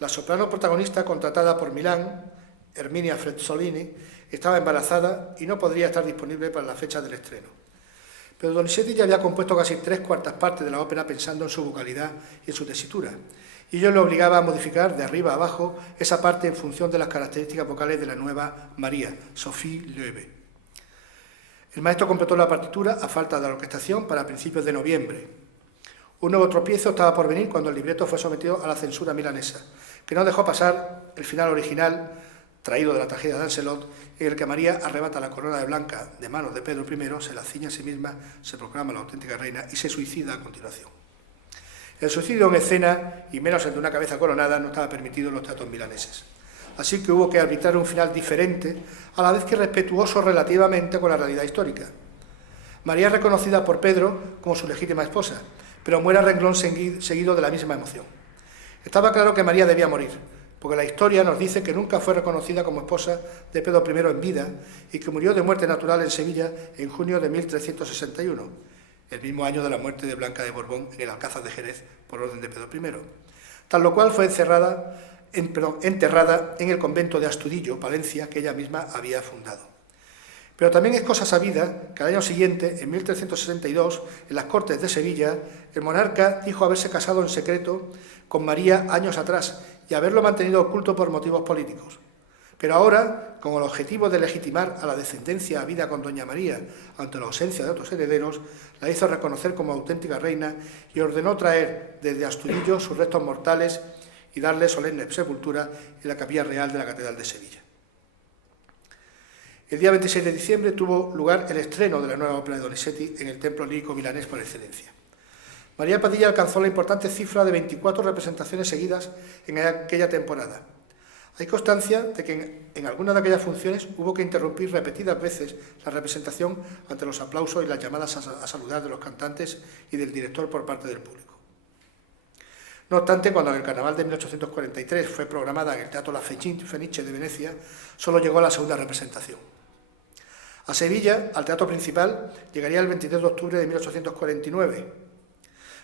La soprano protagonista contratada por Milán, Herminia Frezzolini, estaba embarazada y no podría estar disponible para la fecha del estreno. Pero Donizetti ya había compuesto casi 3/4 partes de la ópera pensando en su vocalidad y en su tesitura, y ello le obligaba a modificar de arriba a abajo esa parte en función de las características vocales de la nueva María, Sophie Loewe. El maestro completó la partitura a falta de la orquestación para principios de noviembre. Un nuevo tropiezo estaba por venir cuando el libreto fue sometido a la censura milanesa, que no dejó pasar el final original, traído de la tragedia de Lancelot, en el que María arrebata la corona de blanca de manos de Pedro I, se la ciña a sí misma, se proclama la auténtica reina y se suicida a continuación. El suicidio en escena, y menos entre una cabeza coronada, no estaba permitido en los teatros milaneses. Así que hubo que arbitrar un final diferente, a la vez que respetuoso relativamente con la realidad histórica. María es reconocida por Pedro como su legítima esposa, pero muere a renglón seguido de la misma emoción. Estaba claro que María debía morir, porque la historia nos dice que nunca fue reconocida como esposa de Pedro I en vida y que murió de muerte natural en Sevilla en junio de 1361, el mismo año de la muerte de Blanca de Borbón en el Alcázar de Jerez por orden de Pedro I, tal lo cual fue enterrada en el convento de Astudillo, Palencia, que ella misma había fundado. Pero también es cosa sabida que al año siguiente, en 1362, en las Cortes de Sevilla, el monarca dijo haberse casado en secreto con María años atrás y haberlo mantenido oculto por motivos políticos. Pero ahora, con el objetivo de legitimar a la descendencia habida con doña María ante la ausencia de otros herederos, la hizo reconocer como auténtica reina y ordenó traer desde Astudillo sus restos mortales y darle solemne sepultura en la capilla real de la Catedral de Sevilla. El día 26 de diciembre tuvo lugar el estreno de la nueva ópera de Donizetti en el templo lírico milanés por excelencia. María Padilla alcanzó la importante cifra de 24 representaciones seguidas en aquella temporada. Hay constancia de que en alguna de aquellas funciones hubo que interrumpir repetidas veces la representación ante los aplausos y las llamadas a saludar de los cantantes y del director por parte del público. No obstante, cuando en el carnaval de 1843 fue programada en el Teatro La Fenice de Venecia, solo llegó a la segunda representación. A Sevilla, al teatro principal, llegaría el 23 de octubre de 1849.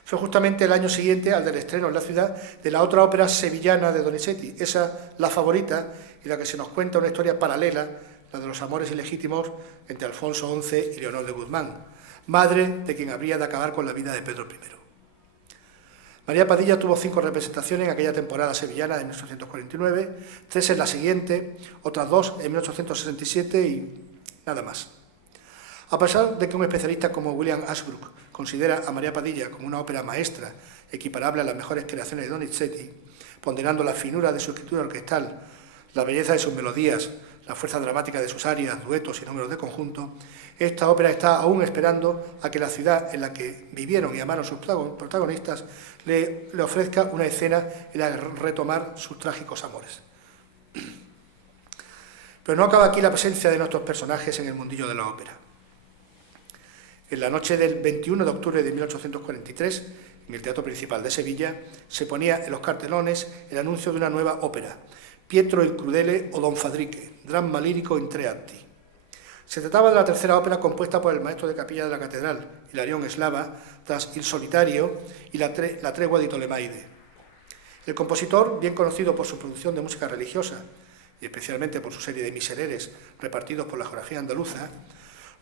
Fue justamente el año siguiente al del estreno en la ciudad de la otra ópera sevillana de Donizetti, esa La Favorita, y la que se nos cuenta una historia paralela, la de los amores ilegítimos entre Alfonso XI y Leonor de Guzmán, madre de quien habría de acabar con la vida de Pedro I. María Padilla tuvo 5 representaciones en aquella temporada sevillana de 1849, 3 en la siguiente, otras 2 en 1867 y nada más. A pesar de que un especialista como William Ashbrook considera a María Padilla como una ópera maestra equiparable a las mejores creaciones de Donizetti, ponderando la finura de su escritura orquestal, la belleza de sus melodías, la fuerza dramática de sus arias, duetos y números de conjunto, esta ópera está aún esperando a que la ciudad en la que vivieron y amaron sus protagonistas le ofrezca una escena en la que retomar sus trágicos amores. Pero no acaba aquí la presencia de nuestros personajes en el mundillo de la ópera. En la noche del 21 de octubre de 1843, en el Teatro Principal de Sevilla, se ponía en los cartelones el anuncio de una nueva ópera, Pietro il Crudele o Don Fadrique, dramma lírico in tre atti. Se trataba de la tercera ópera compuesta por el maestro de capilla de la catedral, Hilarión Eslava, tras Il Solitario y la tregua di Tolemaide. El compositor, bien conocido por su producción de música religiosa, y especialmente por su serie de misereres repartidos por la geografía andaluza,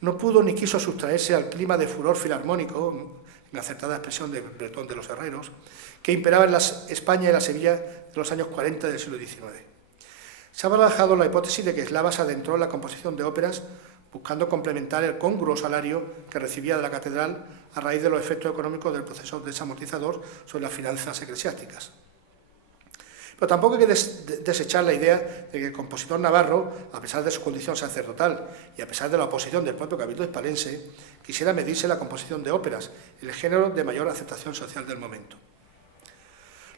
no pudo ni quiso sustraerse al clima de furor filarmónico, en acertada expresión de Bretón de los Herreros, que imperaba en la España y la Sevilla de los años 40 del siglo XIX. Se ha barajado la hipótesis de que Eslava se adentró en la composición de óperas buscando complementar el congruo salario que recibía de la catedral a raíz de los efectos económicos del proceso desamortizador sobre las finanzas eclesiásticas. Pero tampoco hay que desechar la idea de que el compositor navarro, a pesar de su condición sacerdotal y a pesar de la oposición del propio cabildo hispalense, quisiera medirse la composición de óperas, el género de mayor aceptación social del momento.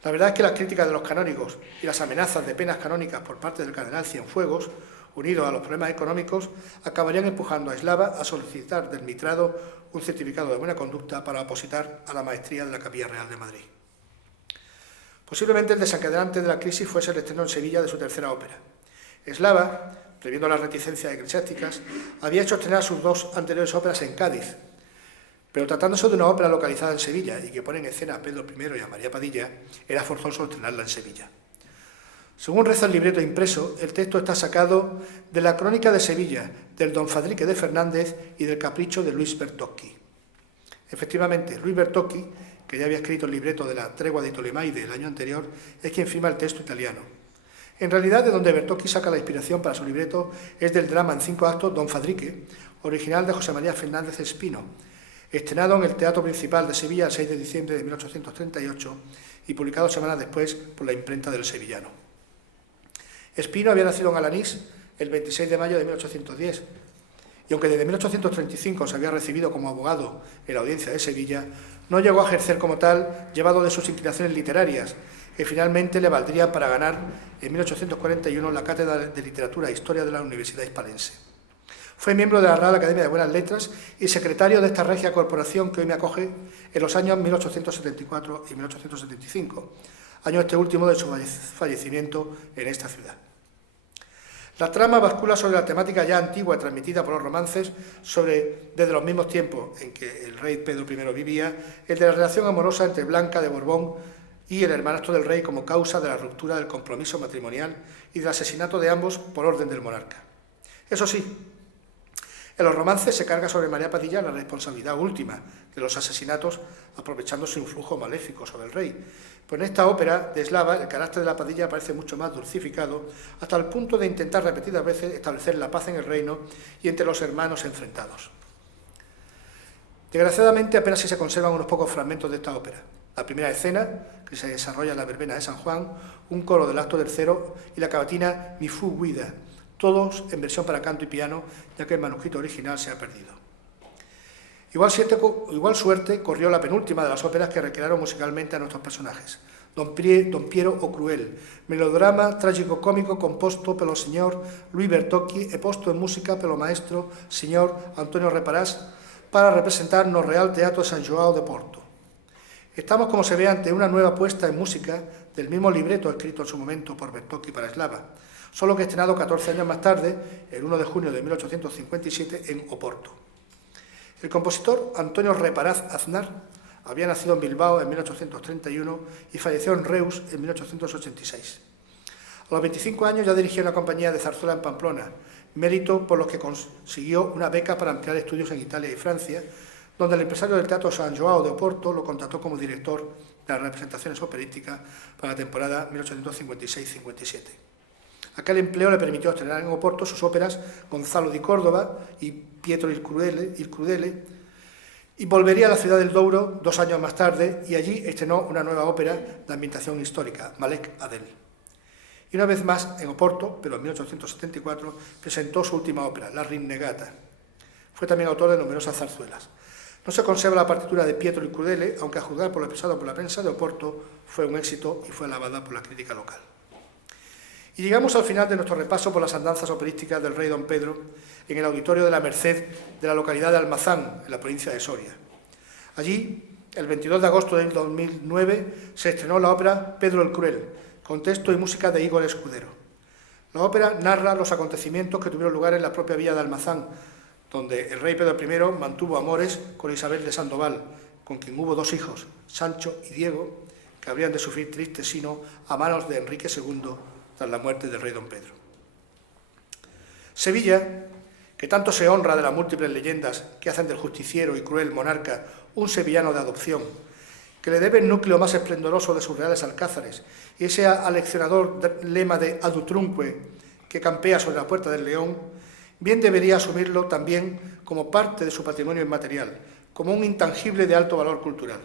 La verdad es que las críticas de los canónigos y las amenazas de penas canónicas por parte del cardenal Cienfuegos, unidos a los problemas económicos, acabarían empujando a Eslava a solicitar del mitrado un certificado de buena conducta para opositar a la maestría de la Capilla Real de Madrid. Posiblemente el desencadenante de la crisis fuese el estreno en Sevilla de su tercera ópera. Eslava, previendo las reticencias eclesiásticas, había hecho estrenar sus dos anteriores óperas en Cádiz, pero tratándose de una ópera localizada en Sevilla y que pone en escena a Pedro I y a María Padilla, era forzoso estrenarla en Sevilla. Según reza el libreto impreso, el texto está sacado de la Crónica de Sevilla, del Don Fadrique de Fernández y del Capricho de Luis Bertocchi. Efectivamente, Luis Bertocchi, que ya había escrito el libreto de la Tregua de Tolemaide el año anterior, es quien firma el texto italiano. En realidad, de donde Bertocchi saca la inspiración para su libreto es del drama en 5 actos Don Fadrique, original de José María Fernández Espino, estrenado en el Teatro Principal de Sevilla el 6 de diciembre de 1838 y publicado semanas después por la imprenta del Sevillano. Espino había nacido en Alanís el 26 de mayo de 1810 y aunque desde 1835 se había recibido como abogado en la Audiencia de Sevilla, no llegó a ejercer como tal, llevado de sus inclinaciones literarias, que finalmente le valdrían para ganar en 1841 la cátedra de Literatura e Historia de la Universidad Hispalense. Fue miembro de la Real Academia de Buenas Letras y secretario de esta regia corporación que hoy me acoge en los años 1874 y 1875, año este último de su fallecimiento en esta ciudad. La trama bascula sobre la temática ya antigua transmitida por los romances desde los mismos tiempos en que el rey Pedro I vivía, el de la relación amorosa entre Blanca de Borbón y el hermanastro del rey como causa de la ruptura del compromiso matrimonial y del asesinato de ambos por orden del monarca. Eso sí, en los romances se carga sobre María Padilla la responsabilidad última de los asesinatos, aprovechando su influjo maléfico sobre el rey. Pero en esta ópera de Eslava el carácter de la Padilla parece mucho más dulcificado, hasta el punto de intentar repetidas veces establecer la paz en el reino y entre los hermanos enfrentados. Desgraciadamente apenas si se conservan unos pocos fragmentos de esta ópera. La primera escena, que se desarrolla en la verbena de San Juan, un coro del acto tercero y la cavatina Mi fu guida, todos en versión para canto y piano, ya que el manuscrito original se ha perdido. Igual suerte corrió la penúltima de las óperas que recrearon musicalmente a nuestros personajes, Don Piero o Cruel, melodrama trágico-cómico composto pelo señor Luis Bertocchi e posto en música pelo maestro señor Antonio Reparás para representar no Real Teatro de San João de Porto. Estamos, como se ve, ante una nueva puesta en música del mismo libreto escrito en su momento por Bertocchi para Eslava, solo que estrenado 14 años más tarde, el 1 de junio de 1857, en Oporto. El compositor Antonio Reparaz Aznar había nacido en Bilbao en 1831 y falleció en Reus en 1886. A los 25 años ya dirigía una compañía de zarzuela en Pamplona, mérito por los que consiguió una beca para ampliar estudios en Italia y Francia, donde el empresario del Teatro San João de Oporto lo contrató como director de las representaciones operísticas para la temporada 1856-57. Aquel empleo le permitió estrenar en Oporto sus óperas Gonzalo di Córdoba y Pietro il Crudele, y volvería a la ciudad del Douro 2 años más tarde y allí estrenó una nueva ópera de ambientación histórica, Malek Adel. Y una vez más en Oporto, pero en 1874, presentó su última ópera, La Rinnegata. Fue también autor de numerosas zarzuelas. No se conserva la partitura de Pietro il Crudele, aunque a juzgar por lo expresado por la prensa de Oporto fue un éxito y fue alabada por la crítica local. Y llegamos al final de nuestro repaso por las andanzas operísticas del rey don Pedro en el auditorio de la Merced de la localidad de Almazán, en la provincia de Soria. Allí, el 22 de agosto del 2009, se estrenó la ópera Pedro el Cruel, con texto y música de Igor Escudero. La ópera narra los acontecimientos que tuvieron lugar en la propia villa de Almazán, donde el rey Pedro I mantuvo amores con Isabel de Sandoval, con quien hubo 2 hijos, Sancho y Diego, que habrían de sufrir triste sino a manos de Enrique II tras la muerte del rey don Pedro. Sevilla, que tanto se honra de las múltiples leyendas que hacen del justiciero y cruel monarca un sevillano de adopción, que le debe el núcleo más esplendoroso de sus reales alcázares y ese aleccionador lema de adutrunque que campea sobre la Puerta del León, bien debería asumirlo también como parte de su patrimonio inmaterial, como un intangible de alto valor cultural.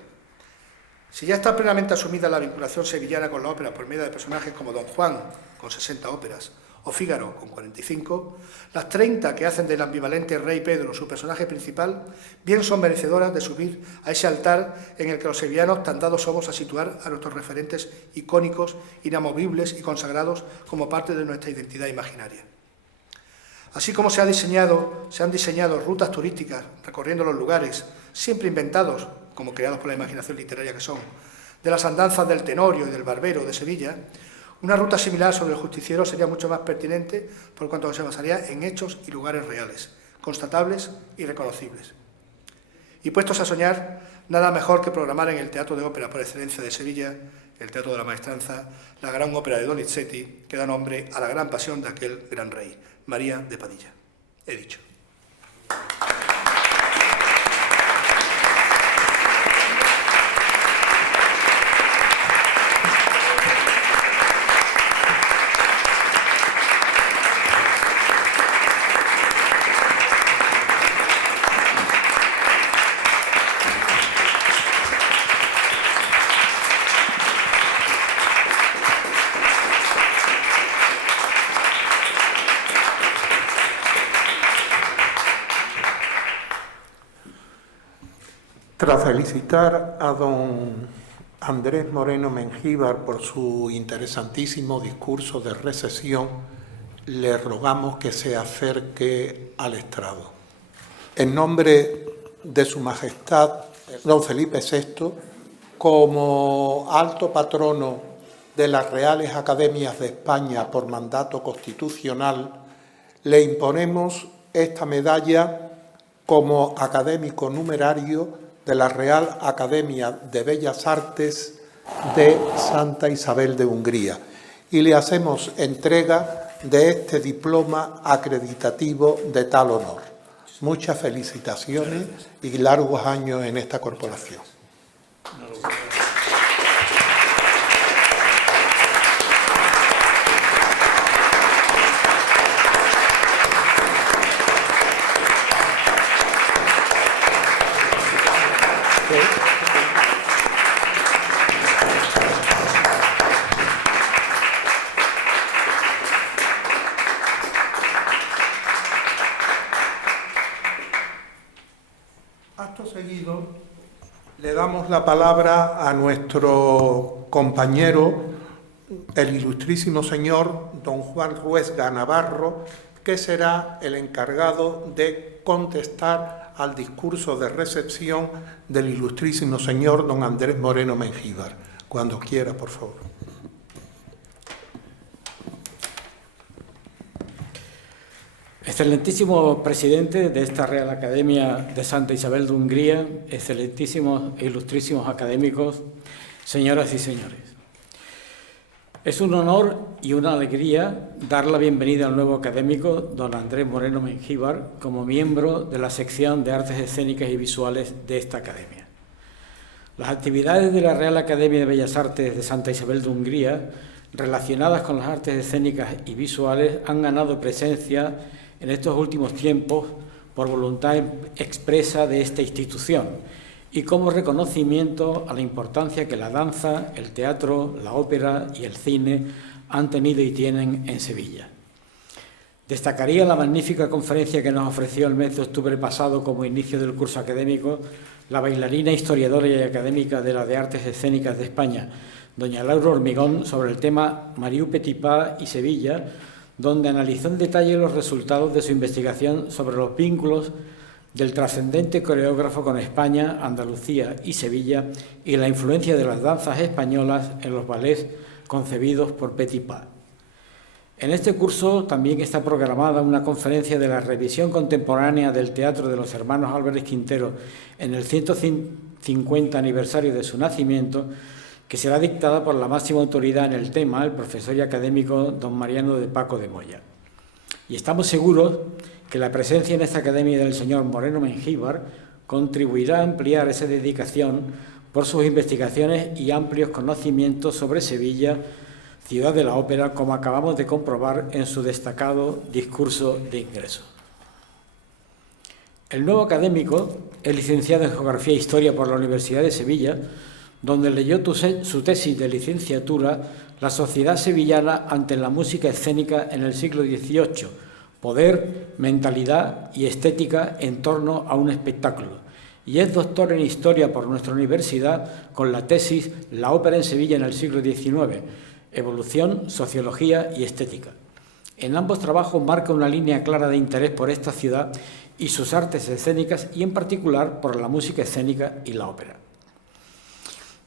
Si ya está plenamente asumida la vinculación sevillana con la ópera por medio de personajes como Don Juan, con 60 óperas, o Fígaro, con 45, las 30 que hacen del ambivalente rey Pedro su personaje principal, bien son merecedoras de subir a ese altar en el que los sevillanos tan dados somos a situar a nuestros referentes icónicos, inamovibles y consagrados como parte de nuestra identidad imaginaria. Así como se han diseñado rutas turísticas recorriendo los lugares, siempre inventados, como creados por la imaginación literaria que son, de las andanzas del Tenorio y del Barbero de Sevilla, una ruta similar sobre el justiciero sería mucho más pertinente por cuanto se basaría en hechos y lugares reales, constatables y reconocibles. Y puestos a soñar, nada mejor que programar en el Teatro de Ópera por excelencia de Sevilla, el Teatro de la Maestranza, la gran ópera de Donizetti, que da nombre a la gran pasión de aquel gran rey, María de Padilla. He dicho. Tras felicitar a don Andrés Moreno Mengíbar por su interesantísimo discurso de recepción, le rogamos que se acerque al estrado. En nombre de Su Majestad, don Felipe VI, como alto patrono de las Reales Academias de España por mandato constitucional, le imponemos esta medalla como académico numerario de la Real Academia de Bellas Artes de Santa Isabel de Hungría y le hacemos entrega de este diploma acreditativo de tal honor. Muchas felicitaciones y largos años en esta corporación. Acto seguido, le damos la palabra a nuestro compañero, el ilustrísimo señor don Juan Ruesga Navarro, que será el encargado de contestar al discurso de recepción del ilustrísimo señor don Andrés Moreno Mengíbar. Cuando quiera, por favor. Excelentísimo presidente de esta Real Academia de Santa Isabel de Hungría, excelentísimos e ilustrísimos académicos, señoras y señores. Es un honor y una alegría dar la bienvenida al nuevo académico, don Andrés Moreno Mengíbar, como miembro de la sección de Artes Escénicas y Visuales de esta academia. Las actividades de la Real Academia de Bellas Artes de Santa Isabel de Hungría relacionadas con las artes escénicas y visuales han ganado presencia en estos últimos tiempos por voluntad expresa de esta institución y como reconocimiento a la importancia que la danza, el teatro, la ópera y el cine han tenido y tienen en Sevilla. Destacaría la magnífica conferencia que nos ofreció el mes de octubre pasado como inicio del curso académico la bailarina, historiadora y académica de la de Artes Escénicas de España, doña Laura Hormigón, sobre el tema Mariú Petipa y Sevilla, donde analizó en detalle los resultados de su investigación sobre los vínculos del trascendente coreógrafo con España, Andalucía y Sevilla y la influencia de las danzas españolas en los ballets concebidos por Petipa. En este curso también está programada una conferencia de la revisión contemporánea del Teatro de los Hermanos Álvarez Quintero en el 150 aniversario de su nacimiento, que será dictada por la máxima autoridad en el tema, el profesor y académico don Mariano de Paco de Moya. Y estamos seguros que la presencia en esta academia del señor Moreno Mengíbar contribuirá a ampliar esa dedicación por sus investigaciones y amplios conocimientos sobre Sevilla, ciudad de la ópera, como acabamos de comprobar en su destacado discurso de ingreso. El nuevo académico es licenciado en Geografía e Historia por la Universidad de Sevilla, donde leyó su tesis de licenciatura La sociedad sevillana ante la música escénica en el siglo XVIII, poder, mentalidad y estética en torno a un espectáculo, y es doctor en Historia por nuestra universidad con la tesis La ópera en Sevilla en el siglo XIX, evolución, sociología y estética. En ambos trabajos marca una línea clara de interés por esta ciudad y sus artes escénicas y en particular por la música escénica y la ópera.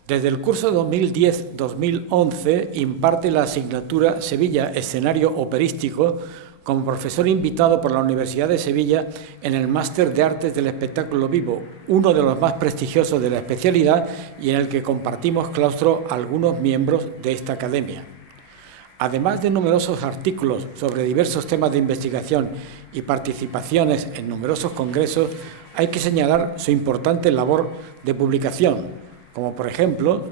Desde el curso 2010-2011 imparte la asignatura Sevilla Escenario Operístico como profesor invitado por la Universidad de Sevilla en el Máster de Artes del Espectáculo Vivo, uno de los más prestigiosos de la especialidad y en el que compartimos claustro algunos miembros de esta academia. Además de numerosos artículos sobre diversos temas de investigación y participaciones en numerosos congresos, hay que señalar su importante labor de publicación, como por ejemplo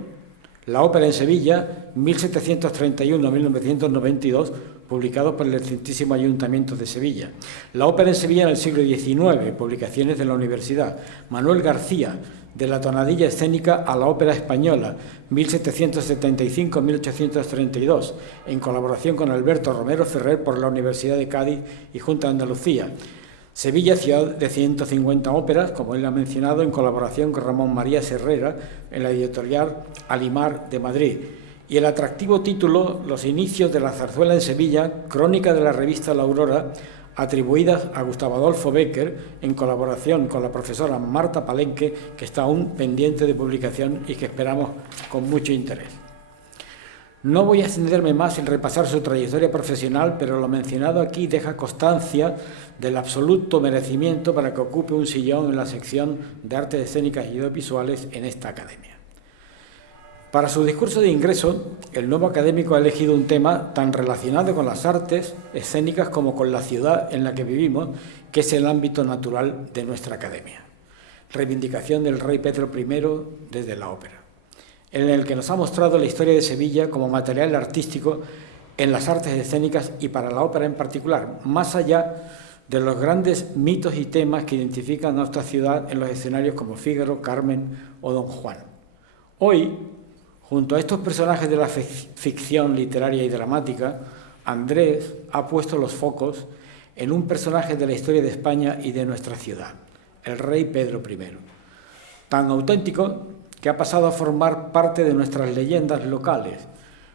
La ópera en Sevilla, 1731-1992, publicado por el excelentísimo Ayuntamiento de Sevilla. La ópera en Sevilla en el siglo XIX, publicaciones de la Universidad. Manuel García, de la tonadilla escénica a la ópera española, 1775-1832, en colaboración con Alberto Romero Ferrer por la Universidad de Cádiz y Junta de Andalucía. Sevilla, ciudad de 150 óperas, como él ha mencionado, en colaboración con Ramón María Herrera en la editorial Alimar de Madrid. Y el atractivo título Los inicios de la zarzuela en Sevilla, crónica de la revista La Aurora, atribuidas a Gustavo Adolfo Bécquer en colaboración con la profesora Marta Palenque, que está aún pendiente de publicación y que esperamos con mucho interés. No voy a extenderme más en repasar su trayectoria profesional, pero lo mencionado aquí deja constancia del absoluto merecimiento para que ocupe un sillón en la sección de Artes Escénicas y Audiovisuales en esta academia. Para su discurso de ingreso, el nuevo académico ha elegido un tema tan relacionado con las artes escénicas como con la ciudad en la que vivimos, que es el ámbito natural de nuestra academia. Reivindicación del rey Pedro I desde la ópera, en el que nos ha mostrado la historia de Sevilla como material artístico en las artes escénicas y para la ópera en particular, más allá de los grandes mitos y temas que identifican a nuestra ciudad en los escenarios como Fígaro, Carmen o Don Juan. Hoy, junto a estos personajes de la ficción literaria y dramática, Andrés ha puesto los focos en un personaje de la historia de España y de nuestra ciudad, el rey Pedro I, tan auténtico que ha pasado a formar parte de nuestras leyendas locales,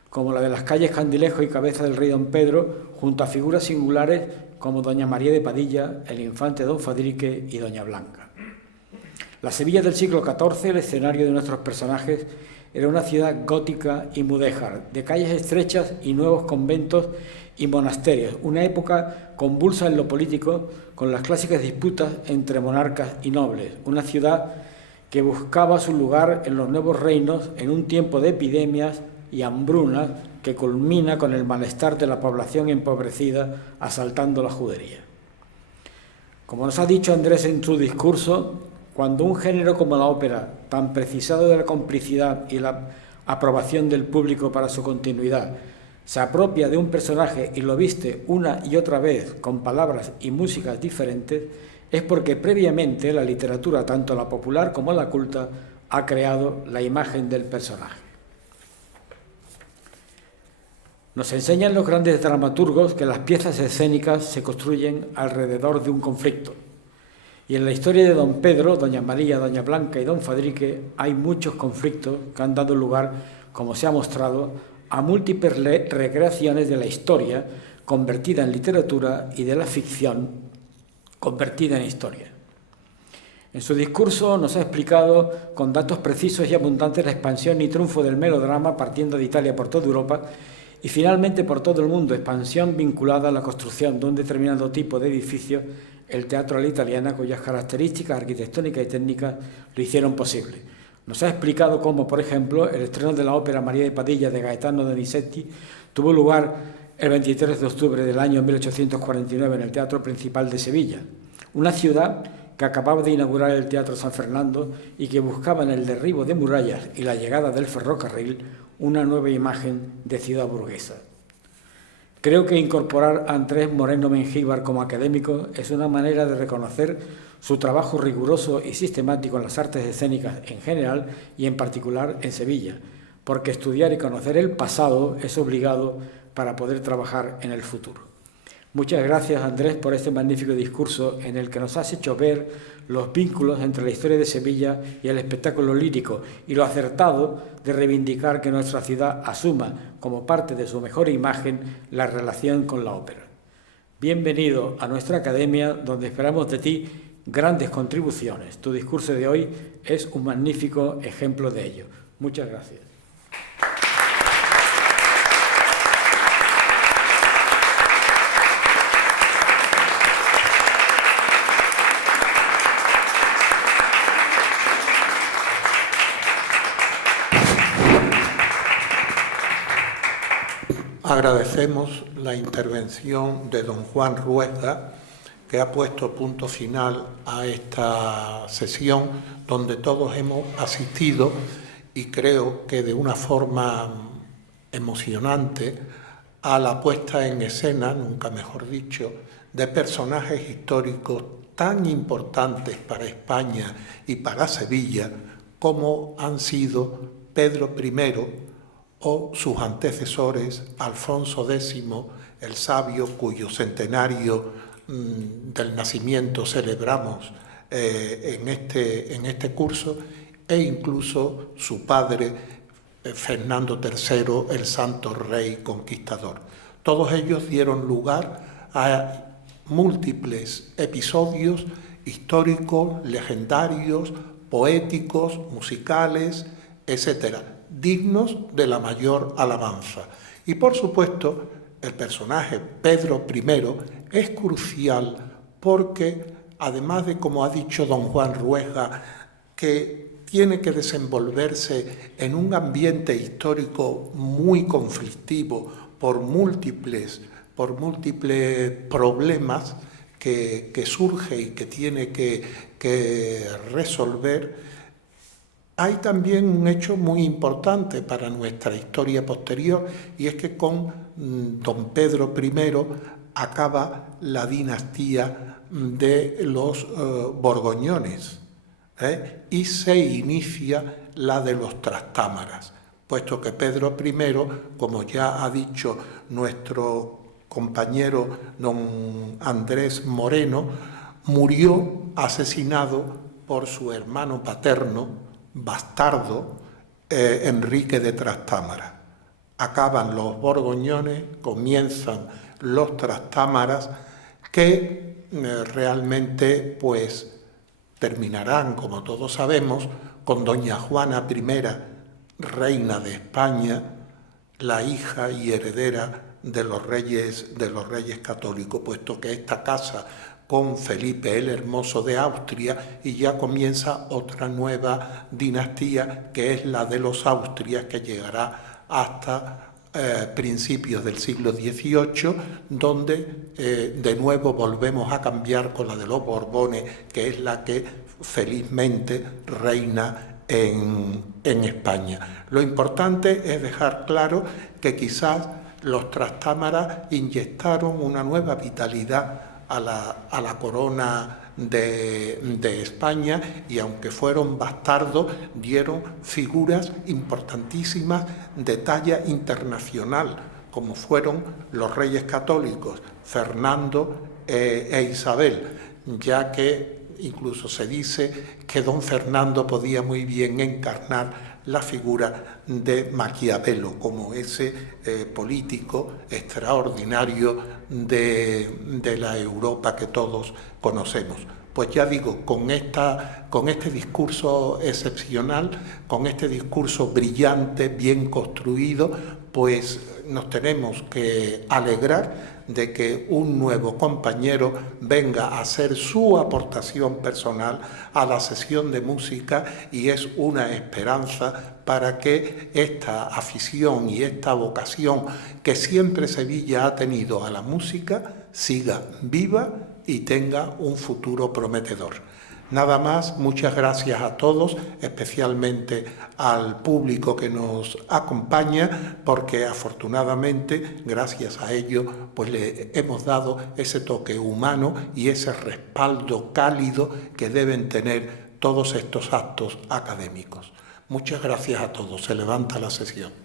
como la de las calles Candilejo y Cabeza del Rey Don Pedro, junto a figuras singulares como doña María de Padilla, el infante Don Fadrique y doña Blanca. La Sevilla del siglo XIV, el escenario de nuestros personajes, era una ciudad gótica y mudéjar, de calles estrechas y nuevos conventos y monasterios, una época convulsa en lo político, con las clásicas disputas entre monarcas y nobles, una ciudad que buscaba su lugar en los nuevos reinos en un tiempo de epidemias y hambrunas que culmina con el malestar de la población empobrecida asaltando la judería. Como nos ha dicho Andrés en su discurso, cuando un género como la ópera, tan precisado de la complicidad y la aprobación del público para su continuidad, se apropia de un personaje y lo viste una y otra vez con palabras y músicas diferentes, es porque previamente la literatura, tanto la popular como la culta, ha creado la imagen del personaje. Nos enseñan los grandes dramaturgos que las piezas escénicas se construyen alrededor de un conflicto. Y en la historia de don Pedro, doña María, doña Blanca y don Fadrique hay muchos conflictos que han dado lugar, como se ha mostrado, a múltiples recreaciones de la historia convertida en literatura y de la ficción convertida en historia. En su discurso nos ha explicado con datos precisos y abundantes la expansión y triunfo del melodrama partiendo de Italia por toda Europa y finalmente por todo el mundo, expansión vinculada a la construcción de un determinado tipo de edificio, el teatro a la italiana, cuyas características arquitectónicas y técnicas lo hicieron posible. Nos ha explicado cómo, por ejemplo, el estreno de la ópera María de Padilla de Gaetano Donizetti tuvo lugar el 23 de octubre del año 1849 en el Teatro Principal de Sevilla, una ciudad que acababa de inaugurar el Teatro San Fernando y que buscaba en el derribo de murallas y la llegada del ferrocarril una nueva imagen de ciudad burguesa. Creo que incorporar a Andrés Moreno Mengíbar como académico es una manera de reconocer su trabajo riguroso y sistemático en las artes escénicas en general y en particular en Sevilla, porque estudiar y conocer el pasado es obligado para poder trabajar en el futuro. Muchas gracias, Andrés, por este magnífico discurso en el que nos has hecho ver los vínculos entre la historia de Sevilla y el espectáculo lírico y lo acertado de reivindicar que nuestra ciudad asuma como parte de su mejor imagen la relación con la ópera. Bienvenido a nuestra academia, donde esperamos de ti grandes contribuciones. Tu discurso de hoy es un magnífico ejemplo de ello. Muchas gracias. Agradecemos la intervención de don Juan Ruesga, que ha puesto punto final a esta sesión donde todos hemos asistido y creo que de una forma emocionante a la puesta en escena, nunca mejor dicho, de personajes históricos tan importantes para España y para Sevilla como han sido Pedro I o sus antecesores, Alfonso X, el sabio cuyo centenario del nacimiento celebramos en este curso, e incluso su padre, Fernando III, el santo rey conquistador. Todos ellos dieron lugar a múltiples episodios históricos, legendarios, poéticos, musicales, etcétera, dignos de la mayor alabanza. Y por supuesto, el personaje Pedro I es crucial porque, además de, como ha dicho don Juan Ruesga, que tiene que desenvolverse en un ambiente histórico muy conflictivo por múltiples problemas que surge y que tiene que resolver, hay también un hecho muy importante para nuestra historia posterior, y es que con don Pedro I acaba la dinastía de los Borgoñones, y se inicia la de los Trastámaras, puesto que Pedro I, como ya ha dicho nuestro compañero don Andrés Moreno, murió asesinado por su hermano paterno, bastardo, Enrique de Trastámara. Acaban los Borgoñones, comienzan los Trastámaras, que realmente pues terminarán, como todos sabemos, con doña Juana I, reina de España, la hija y heredera de los reyes católicos, puesto que esta casa con Felipe el Hermoso de Austria, y ya comienza otra nueva dinastía, que es la de los Austrias, que llegará hasta principios del siglo XVIII, donde de nuevo volvemos a cambiar con la de los Borbones, que es la que felizmente reina en España. Lo importante es dejar claro que quizás los Trastámara inyectaron una nueva vitalidad a la corona de España, y aunque fueron bastardos, dieron figuras importantísimas de talla internacional, como fueron los reyes católicos Fernando e Isabel, ya que incluso se dice que don Fernando podía muy bien encarnar la figura de Maquiavelo, como ese político extraordinario de la Europa que todos conocemos. Pues ya digo, con este discurso excepcional, con este discurso brillante, bien construido, pues nos tenemos que alegrar de que un nuevo compañero venga a hacer su aportación personal a la sesión de música, y es una esperanza para que esta afición y esta vocación que siempre Sevilla ha tenido a la música siga viva y tenga un futuro prometedor. Nada más, muchas gracias a todos, especialmente al público que nos acompaña, porque afortunadamente, gracias a ello, pues le hemos dado ese toque humano y ese respaldo cálido que deben tener todos estos actos académicos. Muchas gracias a todos. Se levanta la sesión.